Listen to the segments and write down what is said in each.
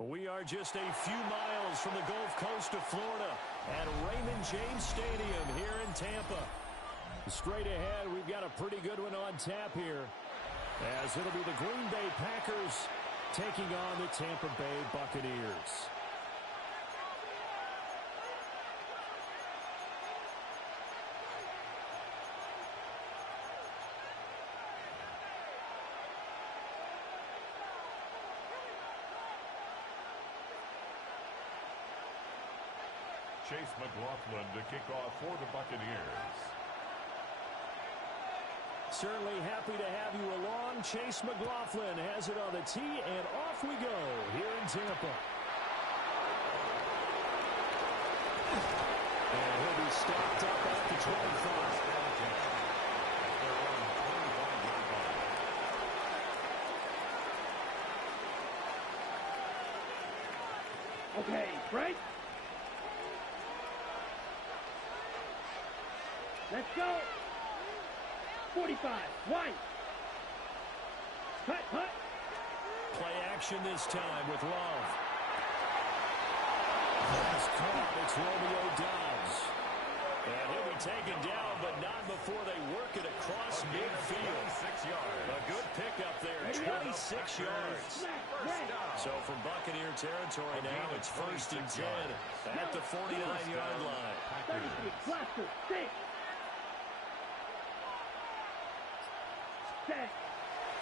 We are just a few miles from the Gulf Coast of Florida at Raymond James Stadium here in Tampa. Straight ahead, we've got a pretty good one on tap here, as it'll be the Green Bay Packers taking on the Tampa Bay Buccaneers. Chase McLaughlin to kick off for the Buccaneers. Certainly happy to have you along. Chase McLaughlin has it on the tee, and off we go here in Tampa. And he'll be stopped up at the 25. Okay, break. Let's go. 45. One. Cut. Play action this time with Love. That's caught. It's Romeo Doubs. And he'll be taken down, but not before they work it across midfield. 26 yards. A good pickup there. 26 yards. So from Buccaneer territory now, it's 1st and 10 at the 49-yard line. 33. Cluster. 6.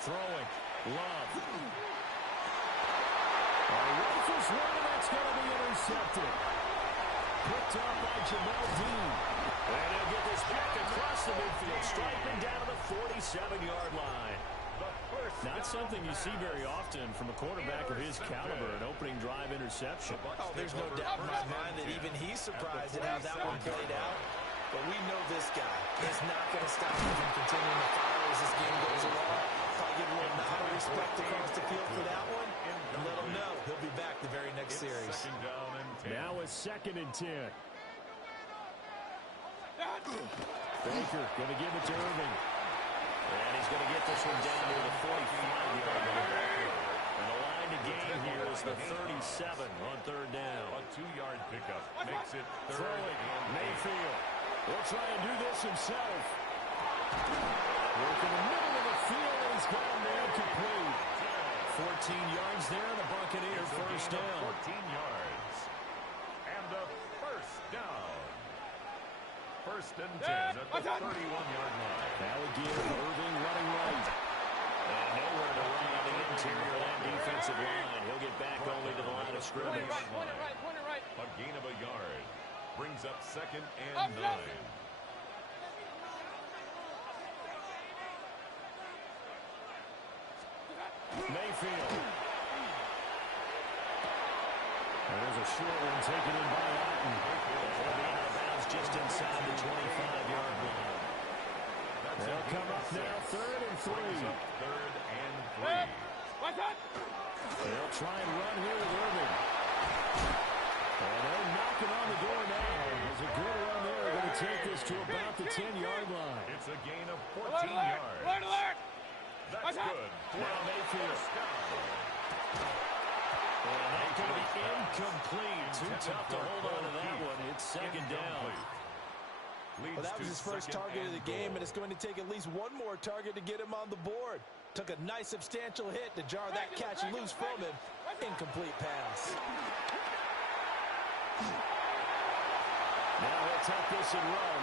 Throwing. Love. Rifles one, that's going to be intercepted. Picked up by Jamel Dean. And he'll get this back across the midfield, striking down to the 47-yard line. Not something you see very often from a quarterback of his caliber, an opening drive interception. Oh, there's no doubt in my mind that even he's surprised at how that one played out. But we know this guy is not going to stop him from continuing to fire as this game goes along. Probably give a little nod of respect across the field for that one, and let him know he'll be back the very next series. Now a 2nd and 10. Baker going to give it to Irving. And he's going to get this one down near the 45-yard line. And the line to gain here is the 37 on 3rd down. A 2-yard pickup makes it 3rd Throwing. and Mayfield will try and do this himself. Work in the middle of the field, and he's got him there complete. 14 yards there, and the Buccaneer first down. 14 yards. And a first down. 1st and 10 at the 31-yard line. That would give Irving running right. And nowhere to run on the interior of that defensive line. He'll get back only to the line of scrimmage. Point it right. A gain of a yard. Brings up 2nd and 9. Mayfield. And there's a short one taken in by Otten. It'll be out of bounds just inside the 25-yard line. They'll come up now 3rd and 3. 3rd and 3. They'll try and run here with Irving. And they're knocking on the door now. There's a good run there. They're going to take this to about the 10-yard line. It's a gain of 14 yards. Alert! That's good. Now Mayfield. And that's going to be incomplete. Too tough to hold on to that one. It's 2nd down. Well, that was his first target of the game, and it's going to take at least one more target to get him on the board. Took a nice substantial hit to jar that catch loose from him. Incomplete pass. Now he'll take this and run.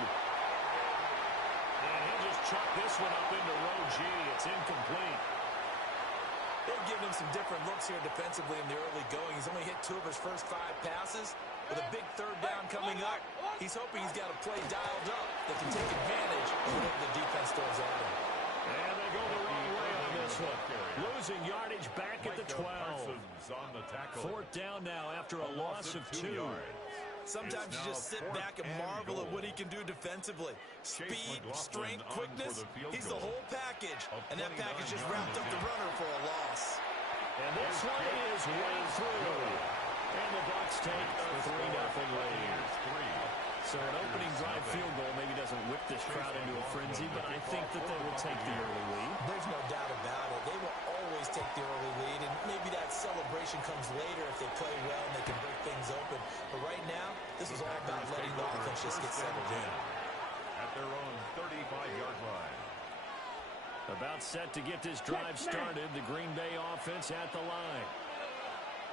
And he'll just chuck this one up into row G. It's incomplete. They've given him some different looks here defensively in the early going. He's only hit 2 of his first 5 passes. With a big 3rd down coming up, he's hoping he's got a play dialed up that can take advantage of whatever the defense throws at him. And they go the wrong way on this one. Losing yardage back at the 12. On the tackle. 4th down now after a loss of 2. Sometimes you just sit back and marvel at what he can do defensively. Speed, strength, quickness, he's the whole package. And that package just wrapped up the runner for a loss. And this one is way through. And the Bucs take a 3-0 lead. So an opening drive field goal maybe doesn't whip this crowd into a frenzy, but I think that they will take the early lead. There's no doubt about it. They will always take the early lead, and maybe that celebration separation comes later if they play well and they can break things open. But right now, this is all about letting the offense just get settled in. At their own 35-yard line. About set to get this drive started. The Green Bay offense at the line.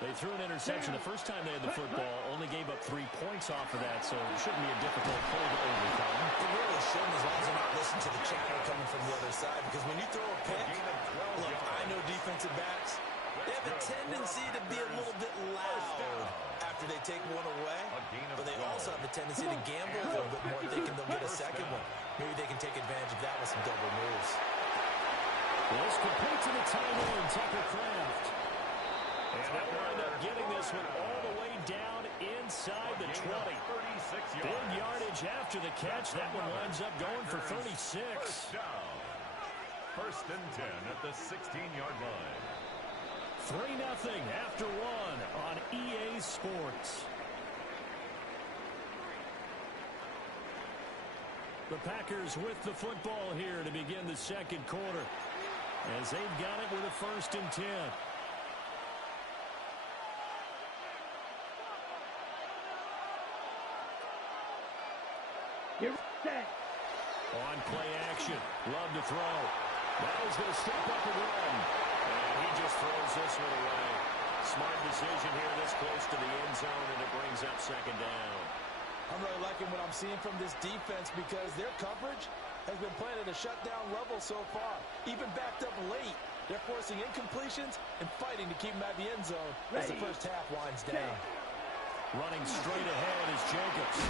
They threw an interception the first time they had the football, only gave up 3 points off of that, so it shouldn't be a difficult play to overcome. It really shouldn't, as long as you're not listening to the chatter coming from the other side, because when you throw a pick, look, I know defensive backs, they have a tendency to be a little bit loud after they take one away, but they also have a tendency to gamble a little bit more thinking they'll get a second one. Maybe they can take advantage of that with some double moves. This complete to the tight end, Tucker Kraft. And they'll wind up getting this one all the way down inside the 20. Big yardage after the catch. That one winds up going for 36. First down. First and 10 at the 16-yard line. 3-0 after one on EA Sports. The Packers with the football here to begin the second quarter, as they've got it with a 1st and 10. On play action. Love to throw. Now he's going to step up and run. And he just throws this one away. Smart decision here this close to the end zone, and it brings up second down. I'm really liking what I'm seeing from this defense because their coverage has been playing at a shutdown level so far. Even backed up late, they're forcing incompletions and fighting to keep them at the end zone as the first half winds down. Running straight ahead is Jacobs.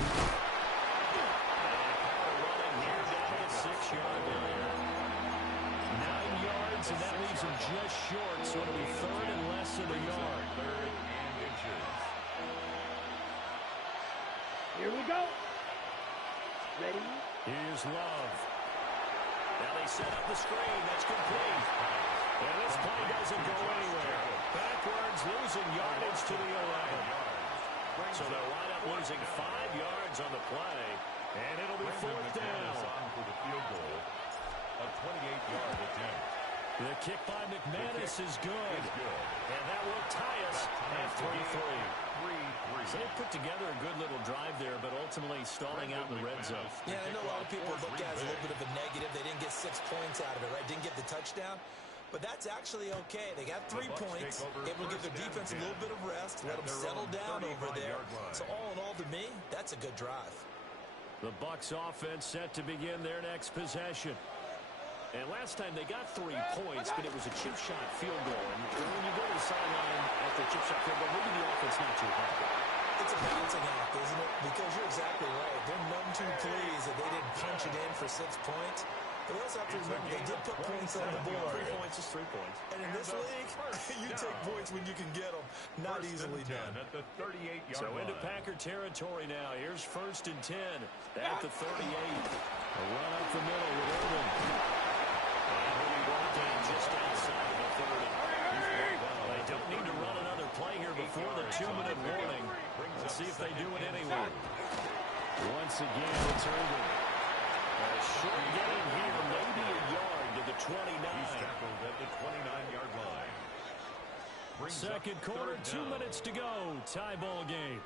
Near down to the 6-yard line. 9 yards, and that leaves him just short, so it'll be 3rd and less than a yard. 3rd and inches. Here we go. Ready? Here's Love. Now they set up the screen. That's complete. And this play doesn't go anywhere. Backwards, losing yardage to the 11. So they'll wind up losing 5 yards on the play. And it'll be 4th down. For the field goal, a 28-yard attempt. The kick by McManus is good. And that will tie us at 3-3. So they put together a good little drive there, but ultimately stalling out in the red zone. Yeah, I know a lot of people look at it as a little bit of a negative. They didn't get 6 points out of it, right? Didn't get the touchdown. But that's actually okay. They got 3 points, able to give their defense a little bit of rest, let them settle down over there. So all in all, to me, that's a good drive. The Bucs offense set to begin their next possession. And last time they got 3 points, but it was a chip shot field goal. And when you go to the sideline after a chip shot field goal, maybe the offense not too happy. It's a balancing act, isn't it? Because you're exactly right. They're none too pleased that they didn't punch it in for 6 points. But we also have to remember they did put points on the board. 3 points is 3 points. And in this league, you take points when you can get them. Not easily done. At the 38-yard so line. Into Packer territory now. Here's 1st and 10 at the 38. A run up the middle with Irvin. And he'll be brought down just outside of the 30. They don't need to run another play here before the 2-minute warning. Let's see if they do it anyway. Once again, it's Irvin. A short gain here, maybe a yard to the 29. He's tackled at the 29-yard line. Second quarter, 2 minutes to go. Tie ball game.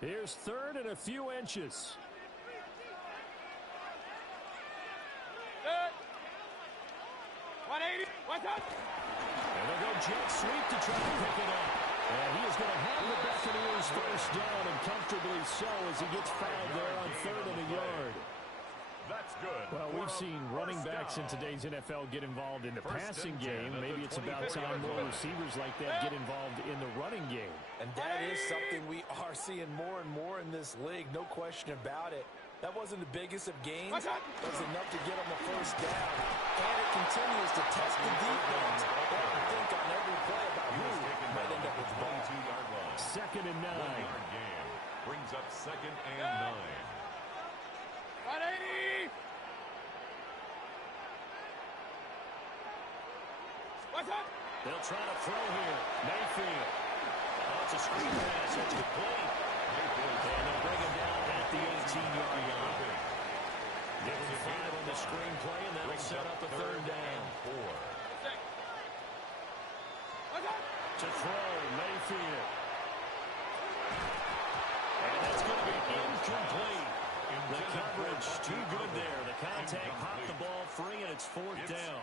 Here's 3rd and a few inches. And they'll go jet sweep to try to pick it up. And he is going to have the Buccaneers 1st down, and comfortably so, as he gets fouled there on 3rd and a yard. That's good. Well, we've seen running backs in today's NFL get involved in the passing game. Maybe it's about time more receivers like that get involved in the running game. And that is something we are seeing more and more in this league, no question about it. That wasn't the biggest of gains. It was enough to get them a 1st down. And it continues to test the defense. They have to think on every play about who might end up with the ball. 22-yard line. 2nd and 9. 1-yard gain brings up 2nd and 9. They'll try to throw here. Mayfield. Oh, it's a screen pass. That's complete. screenplay, and that'll set up a third down. To throw, Mayfield. And that's going to be incomplete. The coverage too good there. The contact popped the ball free, and it's fourth down.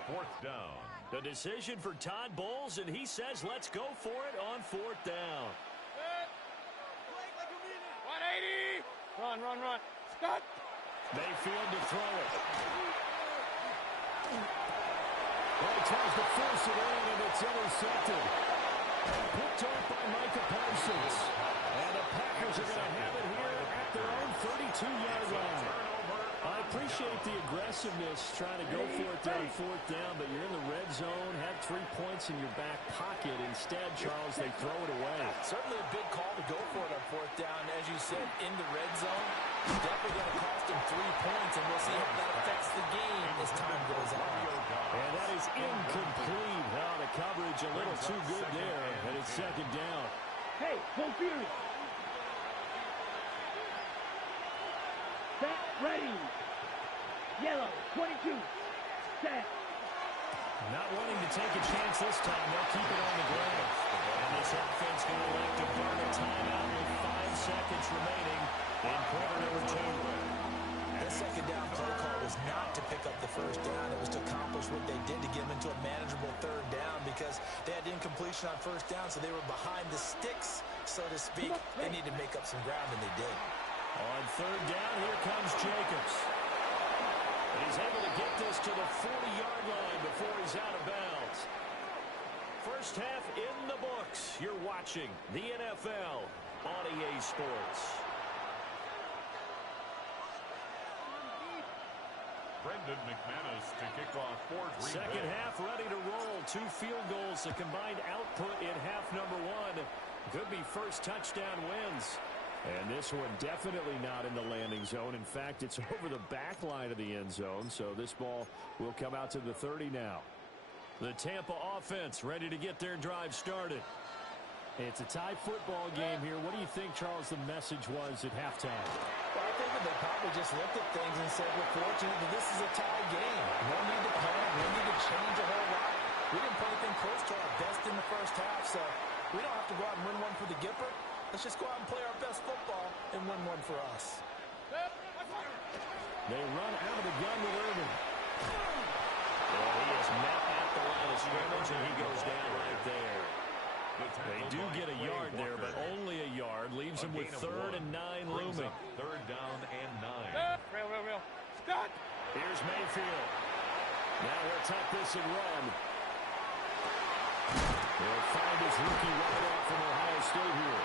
The decision for Todd Bowles, and he says let's go for it on fourth down. 180. Run. Scott. Mayfield to throw it. Well, he tries to force it in, and it's intercepted. Picked off by Micah Parsons. And the Packers are going to have it here at their own 32-yard line. I appreciate the aggressiveness trying to go for it there on fourth down, but you're in the red zone, have 3 points in your back pocket. Instead, Charles, they throw it away. Certainly a big call to go for it on fourth down. As you said, in the red zone, definitely going to cost them 3 points, and we'll see how that affects the game as time goes on. And that is incomplete. Now the coverage a little too good there, and it's second down. Hey, full fury. Set, ready. Yellow, 22. Set. Not wanting to take a chance this time. They'll keep it on the ground. And this offense going to elect to burn a timeout with 5 seconds remaining in quarter number 2. That second down play call was not to pick up the first down. It was to accomplish what they did to get them into a manageable third down because they had incompletion on first down, so they were behind the sticks, so to speak. They need to make up some ground, and they did. On third down, here comes Jacobs. And he's able to get this to the 40-yard line before he's out of bounds. First half in the books. You're watching the NFL on EA Sports. Brendan McManus to kick off for Green Bay. Second half ready to roll. 2 field goals, the combined output in half number 1. Could be first touchdown wins. And this one definitely not in the landing zone. In fact, it's over the back line of the end zone, so this ball will come out to the 30 now. The Tampa offense ready to get their drive started. It's a tie football game here. What do you think, Charles, the message was at halftime? Well, I think that they probably just looked at things and said, we're fortunate that this is a tie game. No need to panic. No need to change a whole lot. We didn't play anything close to our best in the first half, so we don't have to go out and win one for the Gipper. Let's just go out and play our best football and win one for us. They run out of the gun with Irvin. Well, he is met at the line of scrimmage, and he goes down right there. They do get a yard there, but only a yard. Leaves him with 3rd and 9 looming. Third down and 9. Real. Scott. Here's Mayfield. Now he'll tuck this and run. He'll find his rookie wideout from Ohio State here.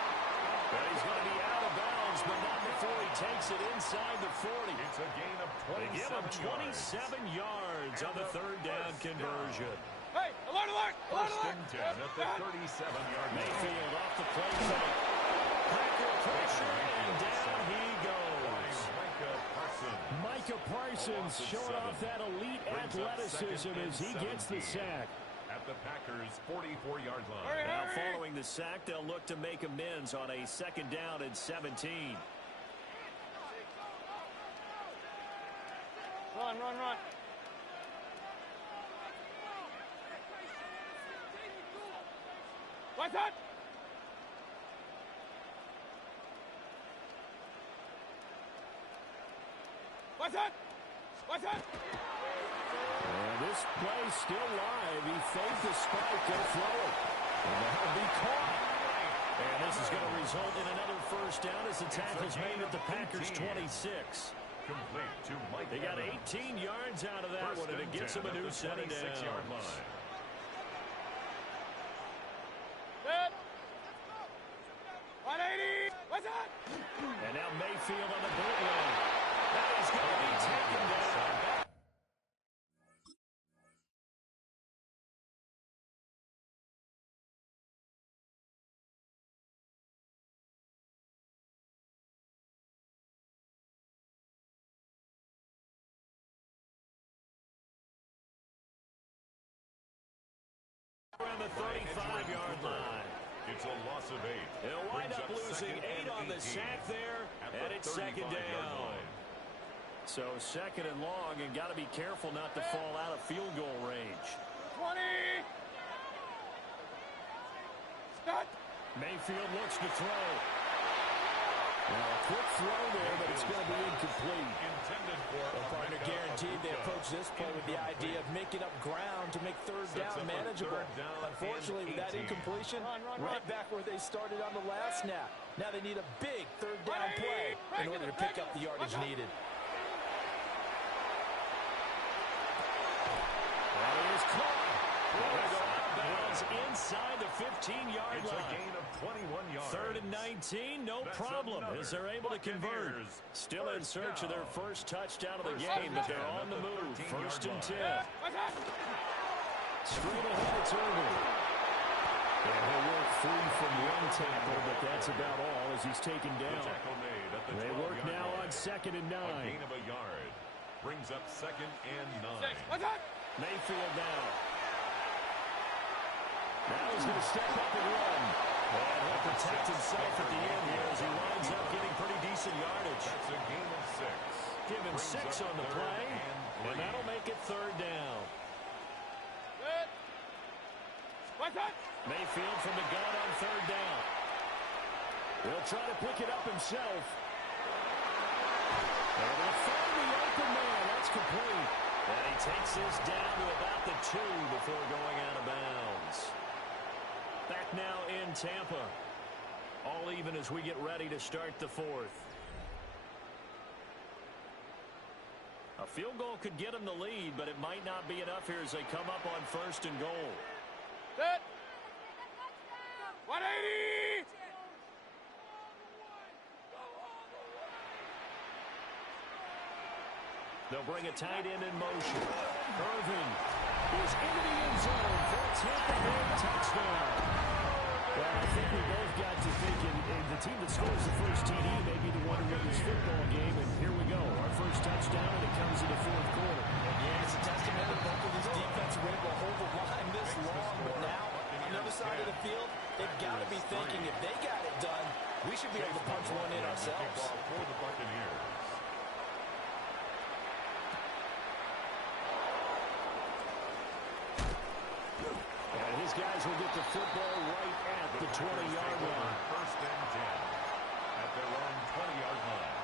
But he's going to be out of bounds, but not before he takes it inside the 40. It's a gain of 27 They give him 27 yards on the third down conversion. Hey, alert! First and 10 at the 37-yard line. Mayfield off the play fake. Packer pressure, and down he goes. Micah Parsons showing off that elite athleticism as he gets the sack. At the Packers' 44-yard line. Now following the sack, they'll look to make amends on a second down and 17. Run. What's that? And this play still live. He faked the spike, gonna throw it. And that'll be caught. And this is going to result in another first down as the tackle's made at the Packers' 26. Complete to Mike. They got 18 yards out of that one, and it gets them a new set of downs. Good. 180. What's that? And now Mayfield on the bootleg. That is going to be taken down. Around the 35-yard line. It's a loss of 8. They'll wind up losing 8 on the sack there, and it's second down. So second and long, and got to be careful not to fall out of field goal range. 20. Start. Mayfield looks to throw. Well, a quick throw there, but it's going to be incomplete. Intended for Well, partner, guaranteed they approach this play with the idea of making up ground to make third down manageable. Unfortunately, with that incompletion, right back where they started on the last snap. Now they need a big third down play in order to pick up the yardage needed. That is caught. They'll go out of bounds inside the 15-yard line. It's a gain of 21 yards. Third and 19, no problem, as they're able to convert. Still in search of their first touchdown of the game, but they're on the move. First and 10. Straight ahead, it's Irvin. And he'll work free from one tackle, but that's about all as he's taken down. They work now on second and 9. A gain of a yard. Brings up second and 9. Mayfield now. Now he's going to step up and run. And he'll protect himself at the end here as he winds up getting pretty decent yardage. That's a gain of 6. Give him 6 on the play, and that'll make it third down. Mayfield from the gun on third down. He'll try to pick it up himself. And he'll find the open man. That's complete. And he takes this down to about the 2 before going out of bounds. Back now in Tampa. All even as we get ready to start the fourth. A field goal could get them the lead, but it might not be enough here as they come up on first and goal. Set. 180. They'll bring a tight end in motion. Irvin is into the end zone for a Tampa Bay touchdown. Well, I think we both got to thinking the team that scores the first TD may be the one who wins this football game. And here we go, our first touchdown, and it comes in the fourth quarter. Yeah, it's a testament that both of these defenses were able to hold the line this long. But now, on the other side of the field, they've got to be thinking if they got it done, we should be able to punch one in ourselves. For the Buccaneers. And his guys will get the football right at the 20-yard line. First and 10 at their own 20-yard line.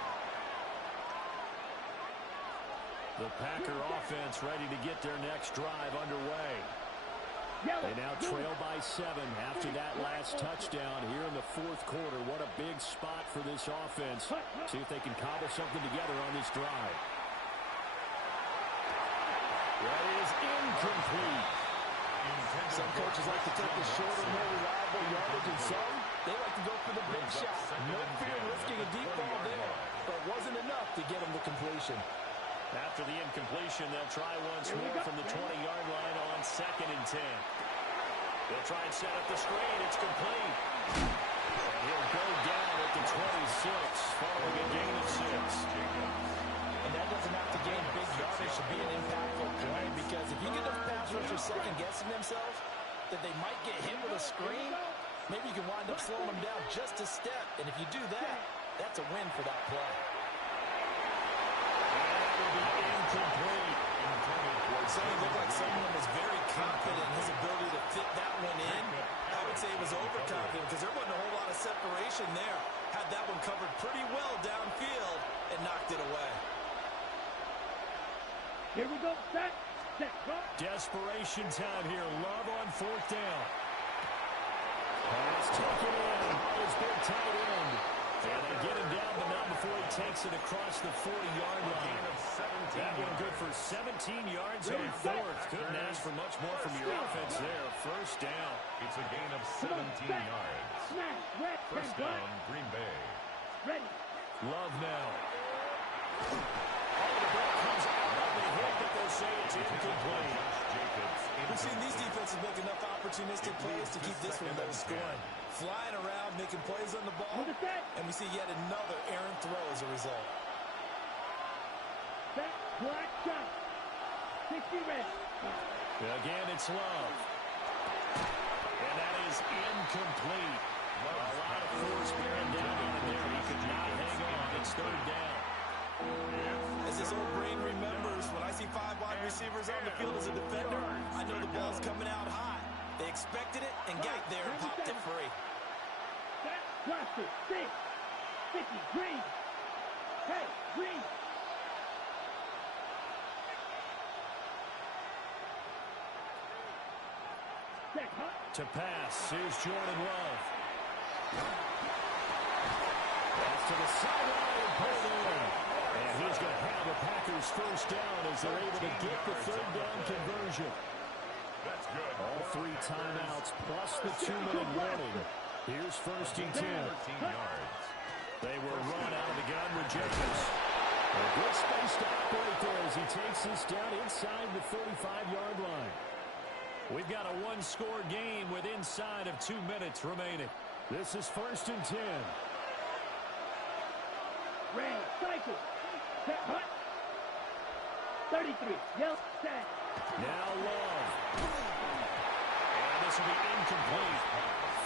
The Packer offense ready to get their next drive underway. They now trail by 7 after that last touchdown here in the fourth quarter. What a big spot for this offense. See if they can cobble something together on this drive. That is incomplete. Some coaches like to take the shorter, more reliable yardage, and some, they like to go for the big shot. No fear risking a deep ball there, but it wasn't enough to get them the completion. After the incompletion, they'll try once more from the 20-yard line on second and 10. They'll try and set up the screen. It's complete. And he'll go down at the 26, following a gain of 6. And that doesn't have to gain big yardage to be an impactful play, because if you get those pass rushers second-guessing themselves that they might get hit with a screen, maybe you can wind up slowing them down just a step. And if you do that, that's a win for that play. Incomplete. Certainly looked like someone was very confident in his ability to fit that one in. I would say he was overconfident because there wasn't a whole lot of separation there. Had that one covered pretty well downfield and knocked it away. Here we go. Set. Go. Desperation time here. Love on fourth down. Pass taken in. His big tight end. And they get him down, but not before he takes it across the 40-yard line. That one good for 17 yards on fourth. Couldn't ask for much more from your offense there. First down. It's a gain of 17 yards. First down, Green Bay. Ready. Love now. Oh, the ball comes out of the hit, but they'll say it's incomplete. We've seen these defenses make enough opportunistic plays to keep this one low scoring. Flying around, making plays on the ball, and we see yet another errant throw as a result. Set. Black shot. 60 ready. Again, it's Love. And that is incomplete. A lot of force bearing down on him there. He could not hang on. It's third down. As this whoever's on the field as a defender, I know the ball's coming out high. They expected it and got there and popped it free. Cluster, 6, 50, green. Hey, green. To pass, here's Jordan Love. Pass to the sideline and pulled in. And he's going to have the Packers first down as they're able to get the third down conversion. That's good. All 3 timeouts plus the 2-minute warning. Here's first and 10. 13 yards. They will run out of the gun with Jacobs. A good space to operate there as he takes this down inside the 35-yard line. We've got a one-score game with inside of 2 minutes remaining. This is first and 10. Ray, cycle. Set, hut. 33. Yell, set. Now Love. And this will be incomplete.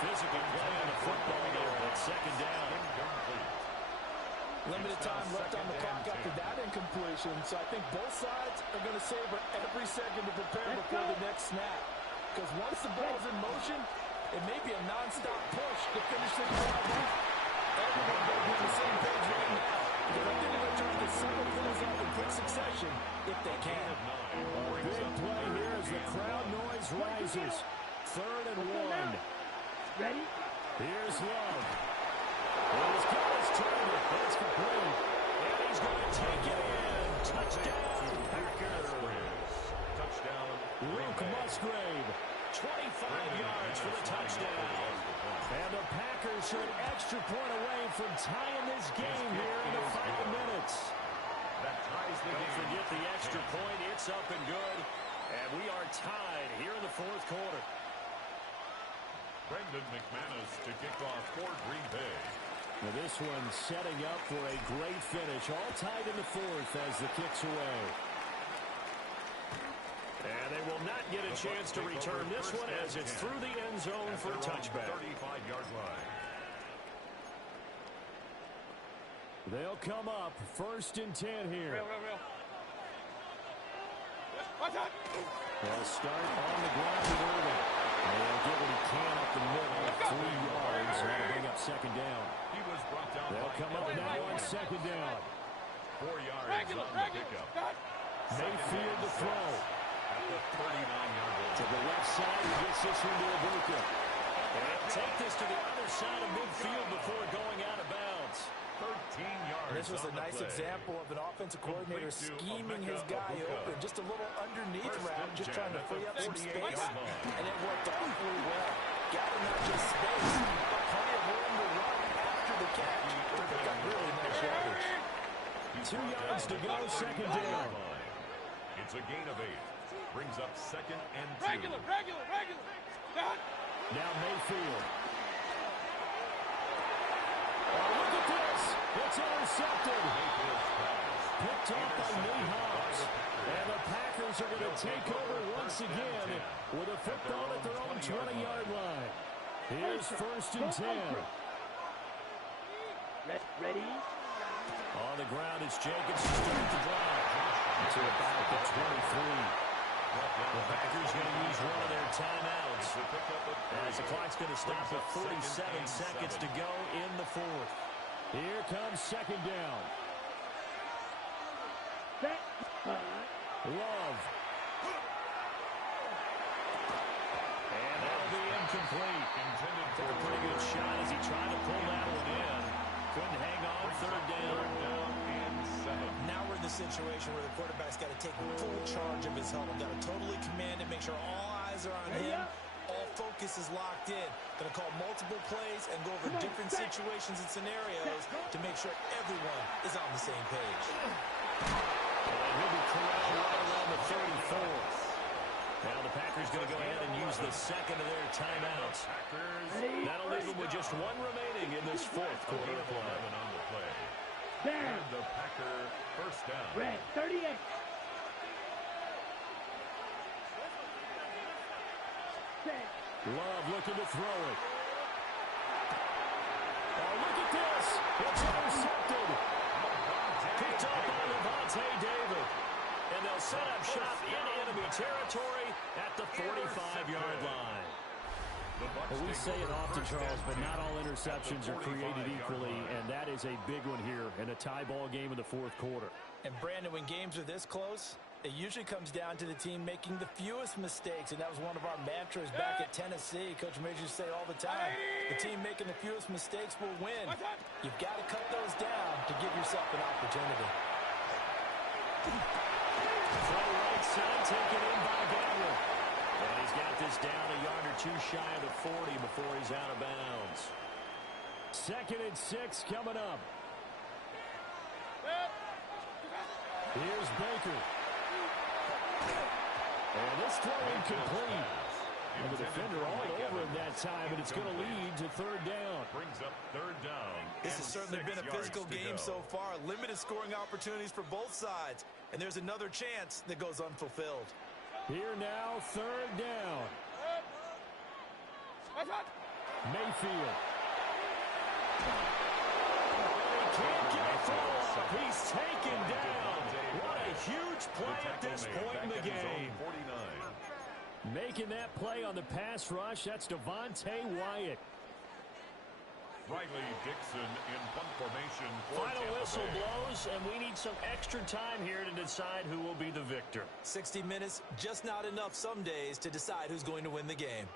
Physical play on the football there at second down. Limited time left on the clock after that incompletion, so I think both sides are going to savor every second to prepare before the next snap. Because once the ball's in motion, it may be a non-stop push to finish the drive off. Everyone going to be on the same page right now. Because I think they're going to try to get several plays off in quick succession if they can. Big play here as the crowd noise rises. 3rd and 1. Ready? Here's Love. Here's Collins Turner. That's complete. And he's going to take it in. Touchdown, Packers. Touchdown. Luke Musgrave. 25 yards for the touchdown. And the Packers are an extra point away from tying this game here in the final minutes. That ties the game. Don't forget the extra point. It's up and good. And we are tied here in the 4th quarter. Brendan McManus to kick off for Green Bay. Now this one setting up for a great finish. All tied in the 4th as the kick's away. And they will not get a chance to return this one as it's through the end zone for a touchback. 35-yard line. They'll come up first and 10 here. They'll start on the ground with Irving. They'll get what he can up the middle, 3 yards, and that'll bring up second down. He was brought down. They'll come up now on second down. 4 yards on the pickup. Mayfield to throw. At the 39-yard line. To the left side, he gets this one to Ibuka. And take this to the other side of midfield before going out of bounds. 13 yards. This was a nice example of an offensive coordinator scheming his guy open. Just a little underneath route, just trying to free up some space. And it worked awfully well. Got him not just space, but plenty of room to run after the catch to pick up really nice yardage. 2 yards to go, second down. It's a gain of 8. Brings up second and 2. Regular. Now Mayfield. Oh, look at this. It's intercepted. Picked up by Hobbs. And the Packers are going to take over once again with a football at their own 20-yard line. Here's first and 10. Ready? On the ground, it's Jacobs to start the drive. To about the 23. The Packers going to use one of their timeouts. As the clock's going to stop with 47 seconds to go in the 4th. Here comes second down. Love. And that'll be incomplete. Intended for a pretty good shot as he tried to pull that one in. Couldn't hang on, third down. Now we're in the situation where the quarterback's got to take full charge of his helmet. Got to totally command it, make sure all eyes are on him. All focus is locked in. Going to call multiple plays and go over different situations and scenarios to make sure everyone is on the same page. And he'll be corralled right around the 34th. Now the Packers going to go ahead and use the second of their timeouts. That'll leave them with just one remaining in this 4th quarter of play. And the Packer first down. Red, 38. Love looking to throw it. Oh, look at this. It's intercepted. Picked up by Levante David. And they'll set up shop in Charles, but not all interceptions are created equally, and that is a big one here in a tie ball game in the fourth quarter. And Brandon, when games are this close, it usually comes down to the team making the fewest mistakes, and that was one of our mantras back at Tennessee. Coach Major used to say all the time, the team making the fewest mistakes will win. You've got to cut those down to give yourself an opportunity. Throw right side, taken in by Gamble. And he's got this down a yard or two shy of the 40 before he's out of bounds. 2nd and 6 coming up. Here's Baker. And this throw incomplete. And the defender all over him that time, and it's going to lead to 3rd down. Brings up 3rd down. This has certainly been a physical game so far. Limited scoring opportunities for both sides. And there's another chance that goes unfulfilled. Here now, 3rd down. Mayfield. He can't get a throw up. He's taken down. What a huge play at this point in the game. Making that play on the pass rush, that's Devontae Wyatt. Riley Dixon in punt formation. Final whistle blows, and we need some extra time here to decide who will be the victor. 60 minutes, just not enough some days to decide who's going to win the game.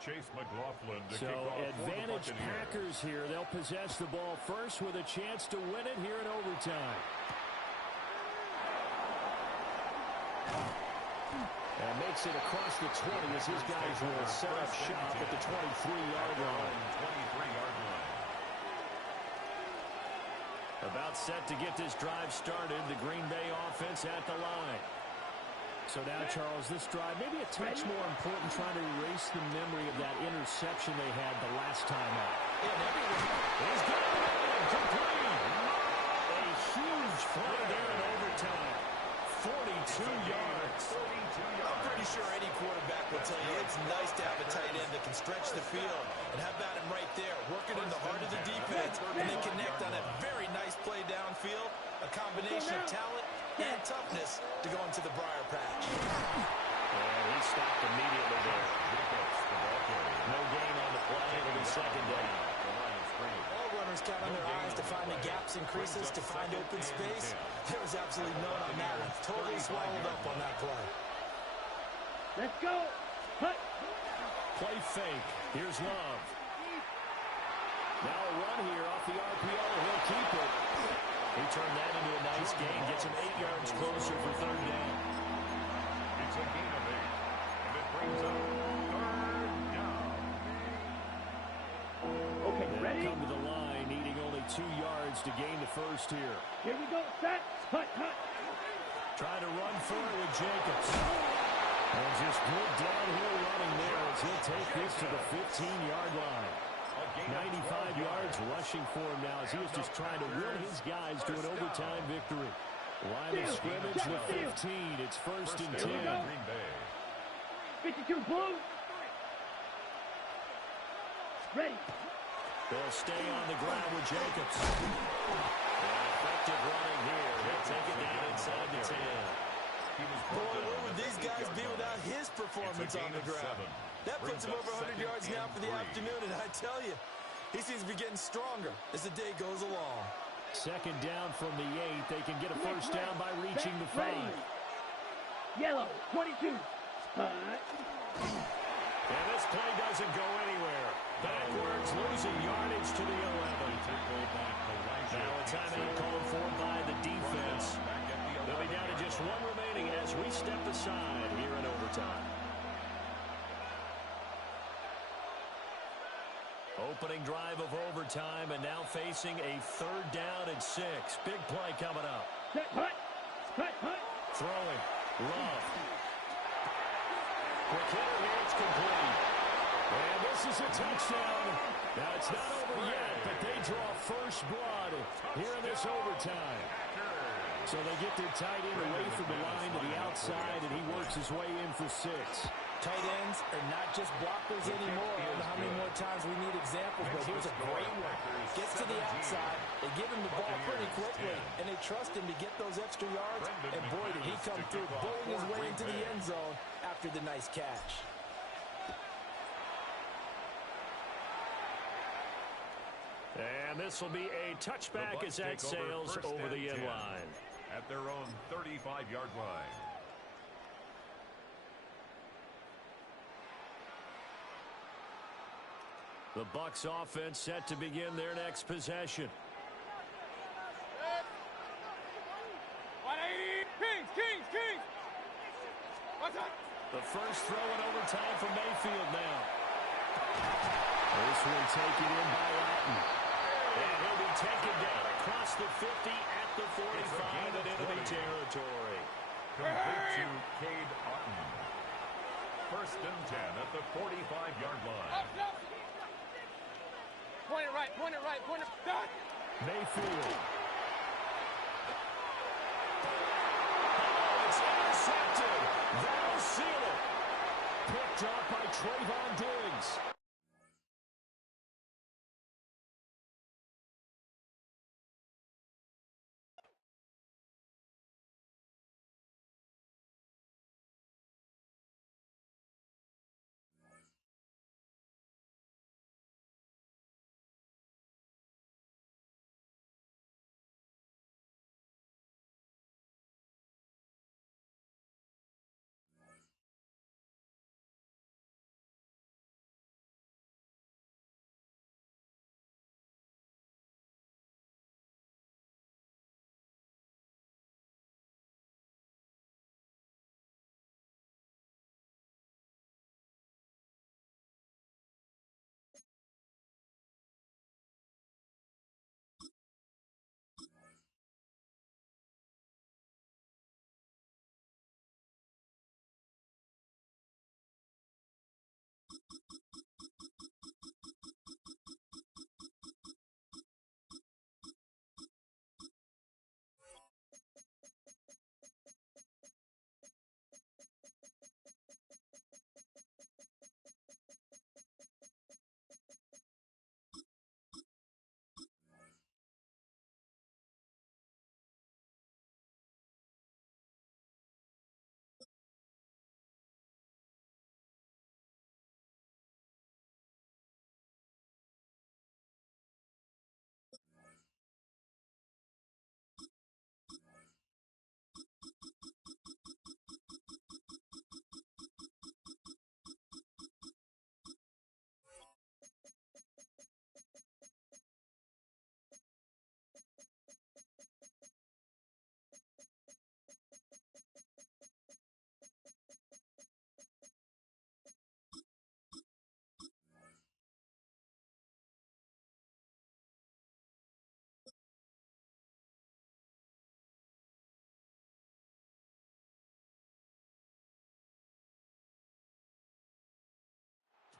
Chase McLaughlin to So kick off advantage Packers here. They'll possess the ball first with a chance to win it here in overtime. And makes it across the 20 as his guys will set up shop at the 23-yard line. 23-yard line. About set to get this drive started. The Green Bay offense at the line. So now, Charles, this drive, maybe a touch more important trying to erase the memory of that interception they had the last time out. He's got it complete. A huge play there in overtime. 42 yards. I'm pretty sure any quarterback will tell you it's nice to have a tight end that can stretch the field and have about him right there, working in the heart of the defense, and then connect on a very nice play downfield, a combination of talent and toughness to go into the briar patch. And he stopped immediately there. No gain on the play. It'll be 2nd down. All runners count on their eyes to find the gaps and creases, to find open space. There was absolutely none on that one. Totally swallowed up on that play. Let's go. Hut. Play fake. Here's Love. Now a run here off the RPO. He'll keep it. He turned that into a nice gain. Gets him 8 yards closer for 3rd down. It's a gain of 8. And it brings up 3rd down. Okay, ready? Come to the line, needing only 2 yards to gain the first here. Here we go. Set. Hut, hut. Trying to run for it with Jacobs. And just good downhill running there as he'll take this to the 15-yard line. 95 yards rushing for him now as he is just trying to will his guys to an overtime victory. Line of scrimmage, the 15. It's 1st and 10. 52 blue. Ready. They'll stay on the ground with Jacobs. And effective running here. He'll take it down inside the 10. Boy, where would these guys be without his performance on the ground? That puts him over 100 yards now for the afternoon, and I tell you, he seems to be getting stronger as the day goes along. 2nd down from the 8. They can get a first down by reaching the 5. Yellow, 22. And this play doesn't go anywhere. Backwards, losing yardage to the 11. Now a timeout called for by the defense. They'll be down to just 1 remaining as we step aside here in overtime. Opening drive of overtime, and now facing a 3rd down and 6. Big play coming up. Set, hut. Hut, hut. Throwing. Love. Quick hitter here. It's complete. And this is a touchdown. Now, it's not over yet, but they draw first blood here in this overtime. So they get their tight end away from the line to the outside, and he works his way in for 6. Tight ends are not just blockers anymore. I don't know how many more times we need examples, but here's a great one. Gets to the outside, they give him the ball pretty quickly, and they trust him to get those extra yards, and boy, did he come through, bullying his way into the end zone after the nice catch. And this will be a touchback as that sails over the end line. At their own 35-yard line. The Bucs offense set to begin their next possession. 180. Kings. What's up? The first throw in overtime for Mayfield now. This one taken in by Latin. And he'll be taken down across the 50 at the 45 in enemy territory. Complete to Cade Otton. First and 10 at the 45-yard line. Point it right. Done. Mayfield. Oh, it's intercepted. That'll seal it. Picked up by Trayvon Diggs.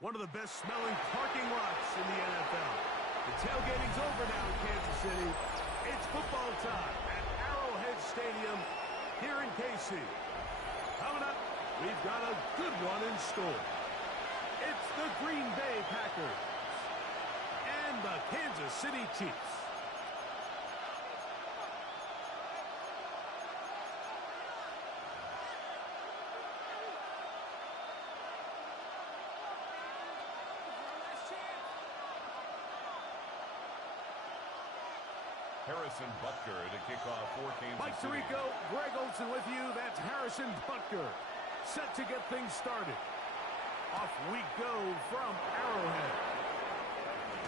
One of the best-smelling parking lots in the NFL. The tailgating's over now in Kansas City. It's football time at Arrowhead Stadium here in KC. Coming up, we've got a good one in store. It's the Green Bay Packers and the Kansas City Chiefs. Harrison Butker to kick off for Kansas Mike City. Tirico, Greg Olson with you. That's Harrison Butker set to get things started. Off we go from Arrowhead.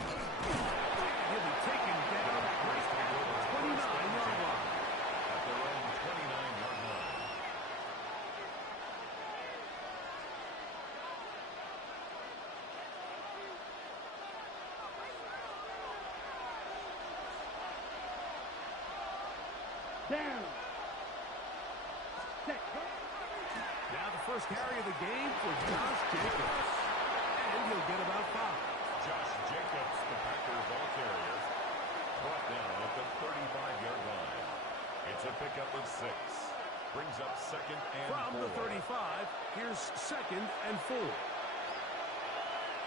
He'll be taken down at the 29-yard line. At their own 29-yard line. Down. Set. Now the first carry of the game for Josh Jacobs. And he'll get about 5. Josh Jacobs, the Packer ball carrier, brought down at the 35-yard line. It's a pickup of 6. Brings up second and From the 4. 35, here's second and 4.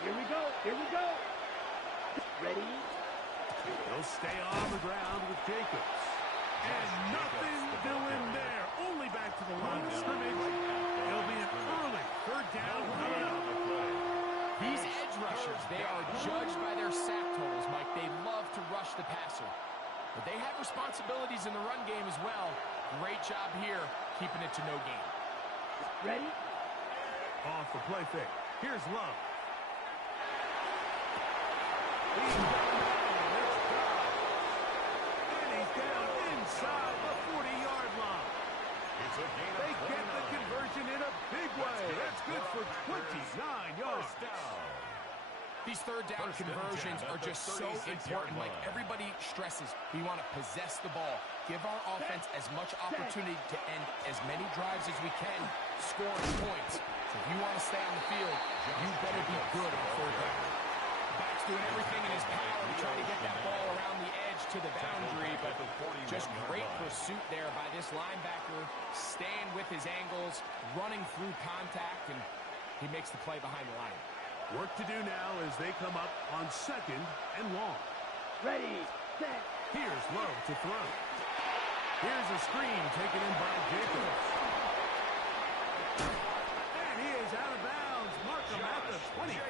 Here we go. Here we go. Ready? They'll stay on the ground with Jacobs. And nothing doing there. Only back to the line of scrimmage. It'll be an early third down coming up. These edge rushers, they are judged by their sack totals, Mike. They love to rush the passer. But they have responsibilities in the run game as well. Great job here, keeping it to no gain. Ready? Off the play fake. Here's Love. He's down. It's God. And he's down inside the 40-yard line. It's a gain of They get the 29. conversion in a big way. That's good for 29 yards. First down. These third down First and conversions 10 are at the just so 36-yard important. Like line. everybody stresses, we want to possess the ball. Give our offense as much opportunity to end as many drives as we can, scoring points. So if you want to stay on the field, you better be good on third down. Back's doing everything in his power to try to get that ball around the edge to the boundary, but just great pursuit there by this linebacker, staying with his angles, running through contact, and he makes the play behind the line. Work to do now as they come up on second and long. Ready, set. Here's Love to throw. Here's a screen taken in by Jacobs. And he is out of bounds. Mark him at the 25.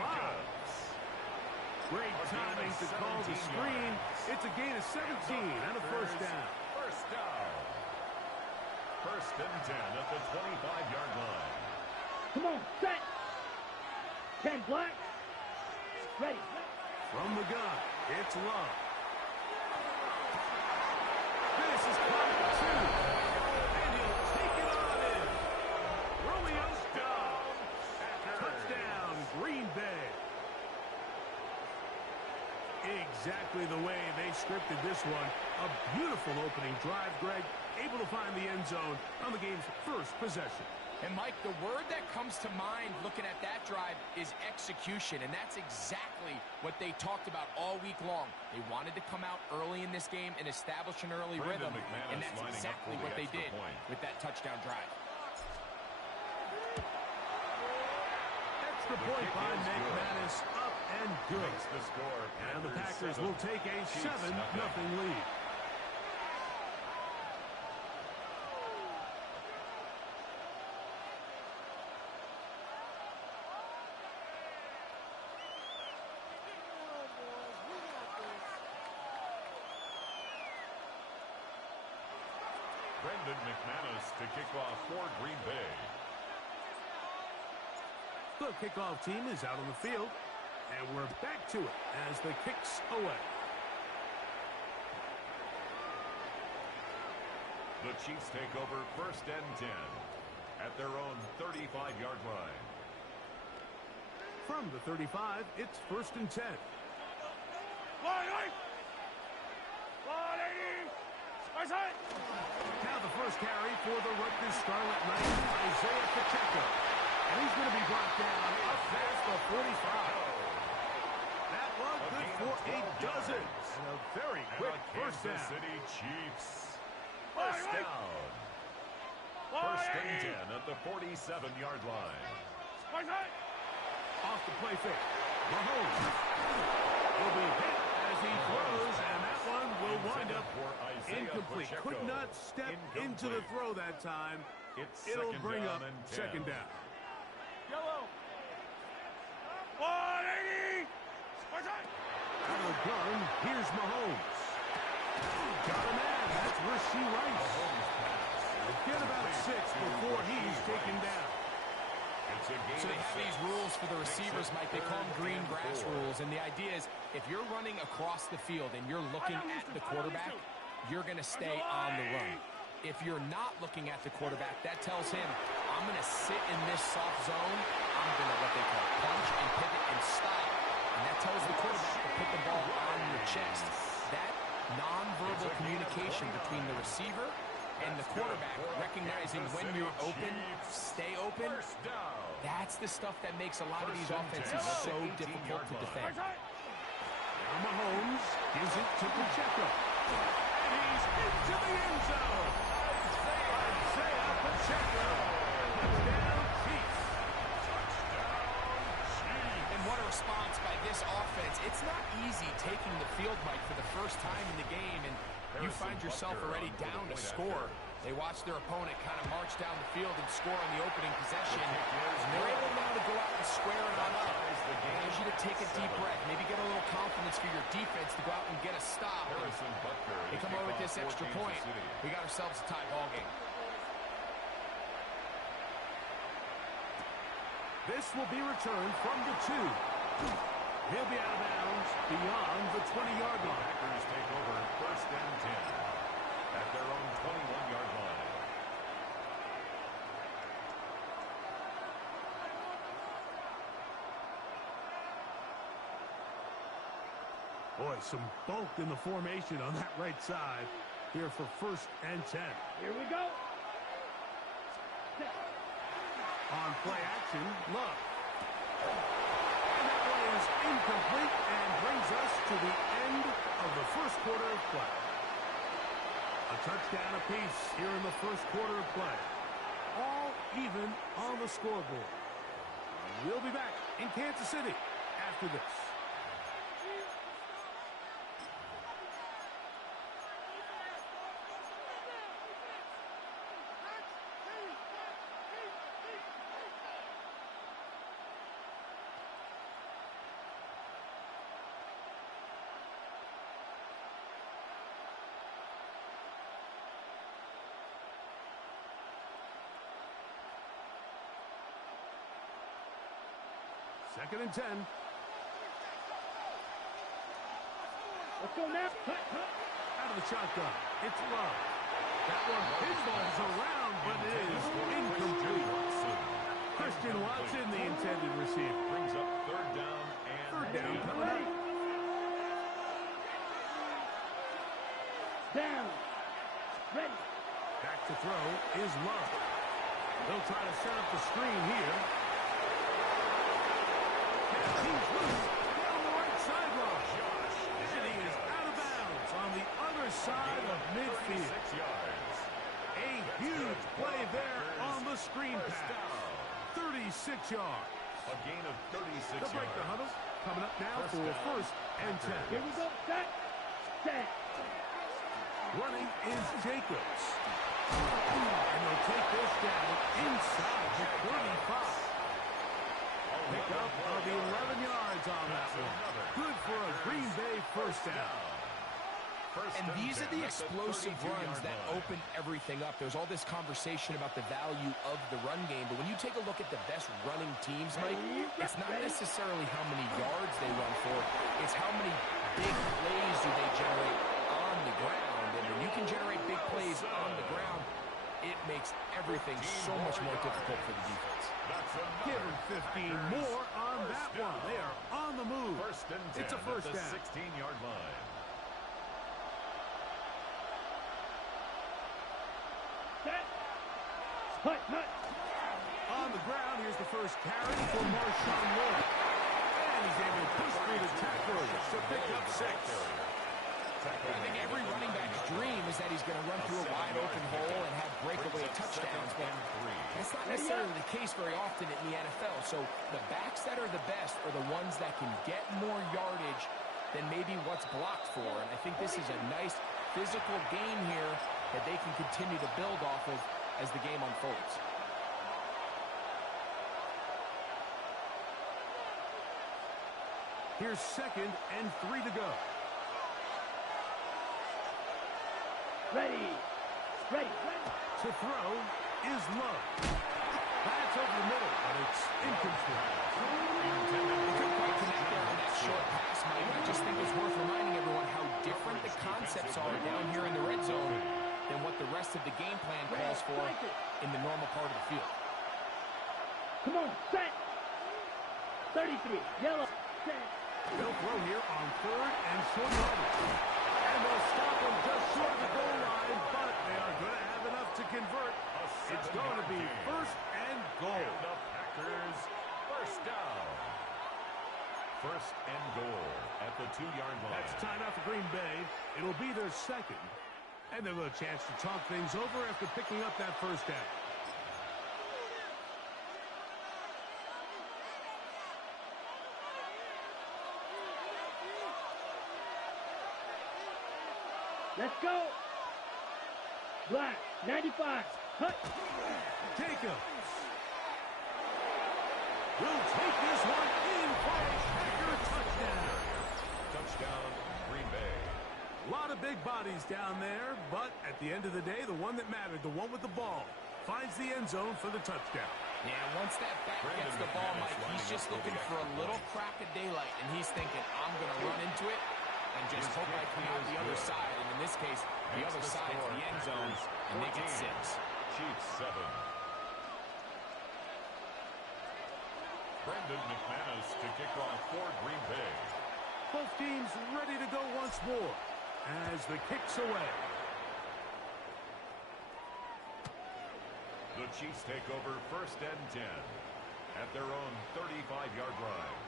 Great timing to call the screen. It's a gain of 17 and a first down. First down. First and 10 at the 25-yard line. Come on, set. 10 black. Ready. From the gun, it's Love. This is coming two. And he'll take it on in. Romeo's down. Touchdown, Green Bay. Exactly the way they scripted this one. A beautiful opening drive, Greg. Able to find the end zone on the game's first possession. And, Mike, the word that comes to mind looking at that drive is execution, and that's exactly what they talked about all week long. They wanted to come out early in this game and establish an early rhythm, and that's exactly what they did with that touchdown drive. Extra point by McManus, up and good. The score. And the Packers will take a 7-0 lead. Brendan McManus to kick off for Green Bay. The kickoff team is out on the field, and we're back to it as the kick's away. The Chiefs take over first and 10 at their own 35-yard line. From the 35, it's first and 10. Now the first carry for the Rutgers Scarlet Knights, Isaiah Pacheco. And he's going to be brought down up past the 45. That one good for a dozen. And a very quick first down. Kansas City Chiefs. First down. First and 10 at the 47-yard line. Off the play fake. Mahomes will be hit as he throws, and that one will wind up incomplete. Could not step into the throw that time. It'll bring up second down. Yellow. Out of the gun, here's Mahomes. Got a man. That's Rashee Rice. Get about 6 before he's taken down. So they have these rules for the receivers, Mike. They call them green grass rules. And the idea is if you're running across the field and you're looking at the quarterback, you're going to stay on the run. If you're not looking at the quarterback, that tells him, I'm going to sit in this soft zone. I'm going to what they call punch and pivot and stop. And that tells the quarterback to put the ball on your chest. That nonverbal communication between the receiver and the quarterback, recognizing when you're open, stay open, that's the stuff that makes a lot of these offenses so difficult to defend. Now Mahomes gives it to Pacheco. And he's into the end zone. Isaiah It's not easy taking the field, Mike, for the first time in the game, and you find yourself already down to score. They watch their opponent kind of march down the field and score on the opening possession. And they're able now to go out and square it on up. It allows you to take a deep breath, maybe get a little confidence for your defense to go out and get a stop. They come away with this extra point. We got ourselves a tie ball game. This will be returned from the 2. He'll be out of bounds beyond the 20-yard line. Packers take over 1st and 10 at their own 21-yard line. Boy, some bulk in the formation on that right side here for 1st and 10. Here we go. On play action, Love. And that one is incomplete and brings us to the end of the first quarter of play. A touchdown apiece here in the first quarter of play. All even on the scoreboard. We'll be back in Kansas City after this. Second and 10. Let's go now. Cut. Out of the shotgun. It's Love. That one pinballs around, but it is incomplete. Christian Watson, the intended receiver. Brings up 3rd down and Third down coming up. Down. Ready. Back to throw is Love. They'll try to set up the screen here. He's loose down the right sideline. And he is out of bounds on the other side of midfield. 36 yards. A huge play there on the screen pass. 36 yards. A gain of 36 They'll break the yards. huddle. Coming up now for 1st and 10. Here we go. Set. Running is Jacobs. And they'll take this down inside the 35. Pick up of the 11 yards on that one. Good for a Green Bay 1st down. And these are the explosive runs that open everything up. There's all this conversation about the value of the run game, but when you take a look at the best running teams, Mike, it's not necessarily how many yards they run for, it's how many big plays do they generate on the ground. And when you can generate big plays on the ground, it makes everything so much more difficult for the defense. Give him 15 more on that one. They are on the move. 1st and 10 It's a 1st down. 16-yard line. Set. Cut. On the ground, here's the first carry for Marshawn Lynch. And he's able to push through the tackles to pick up 6. I think every running back's dream is that he's going to run through a wide open hole and have breakaway touchdowns, but that's not necessarily the case very often in the NFL. So the backs that are the best are the ones that can get more yardage than maybe what's blocked for. And I think this is a nice physical game here that they can continue to build off of as the game unfolds. Here's 2nd and 3 to go. Ready. To throw is Love. That's over the middle, but it's incomplete. They couldn't quite connect there on that short pass, Mike. I just think it's worth reminding everyone how different the concepts are down here in the red zone than what the rest of the game plan calls for in the normal part of the field. Come on. Set. 33. Yellow. Set. They'll throw here on 3rd and short yardage. And they'll stop him just short of the goal line, but they are going to have enough to convert. It's going to be 1st and goal. And the Packers 1st down. 1st and goal at the 2-yard line. That's timeout for Green Bay. It'll be their 2nd. And they'll have a chance to talk things over after picking up that 1st down. Let's go. Black, 95. Hut. Jacobs will take this one in for a Packer touchdown. Touchdown, Green Bay. A lot of big bodies down there, but at the end of the day, the one that mattered, the one with the ball, finds the end zone for the touchdown. Yeah, once that back gets the ball, Mike, he's just looking for a little crack of daylight, and he's thinking, I'm going to run into it and just hope I come out the other side. And in this case, the other side is the end zone, and they get 6. Chiefs 7. Brendan McManus to kick off for Green Bay. Both teams ready to go once more as the kick's away. The Chiefs take over 1st and 10 at their own 35-yard line.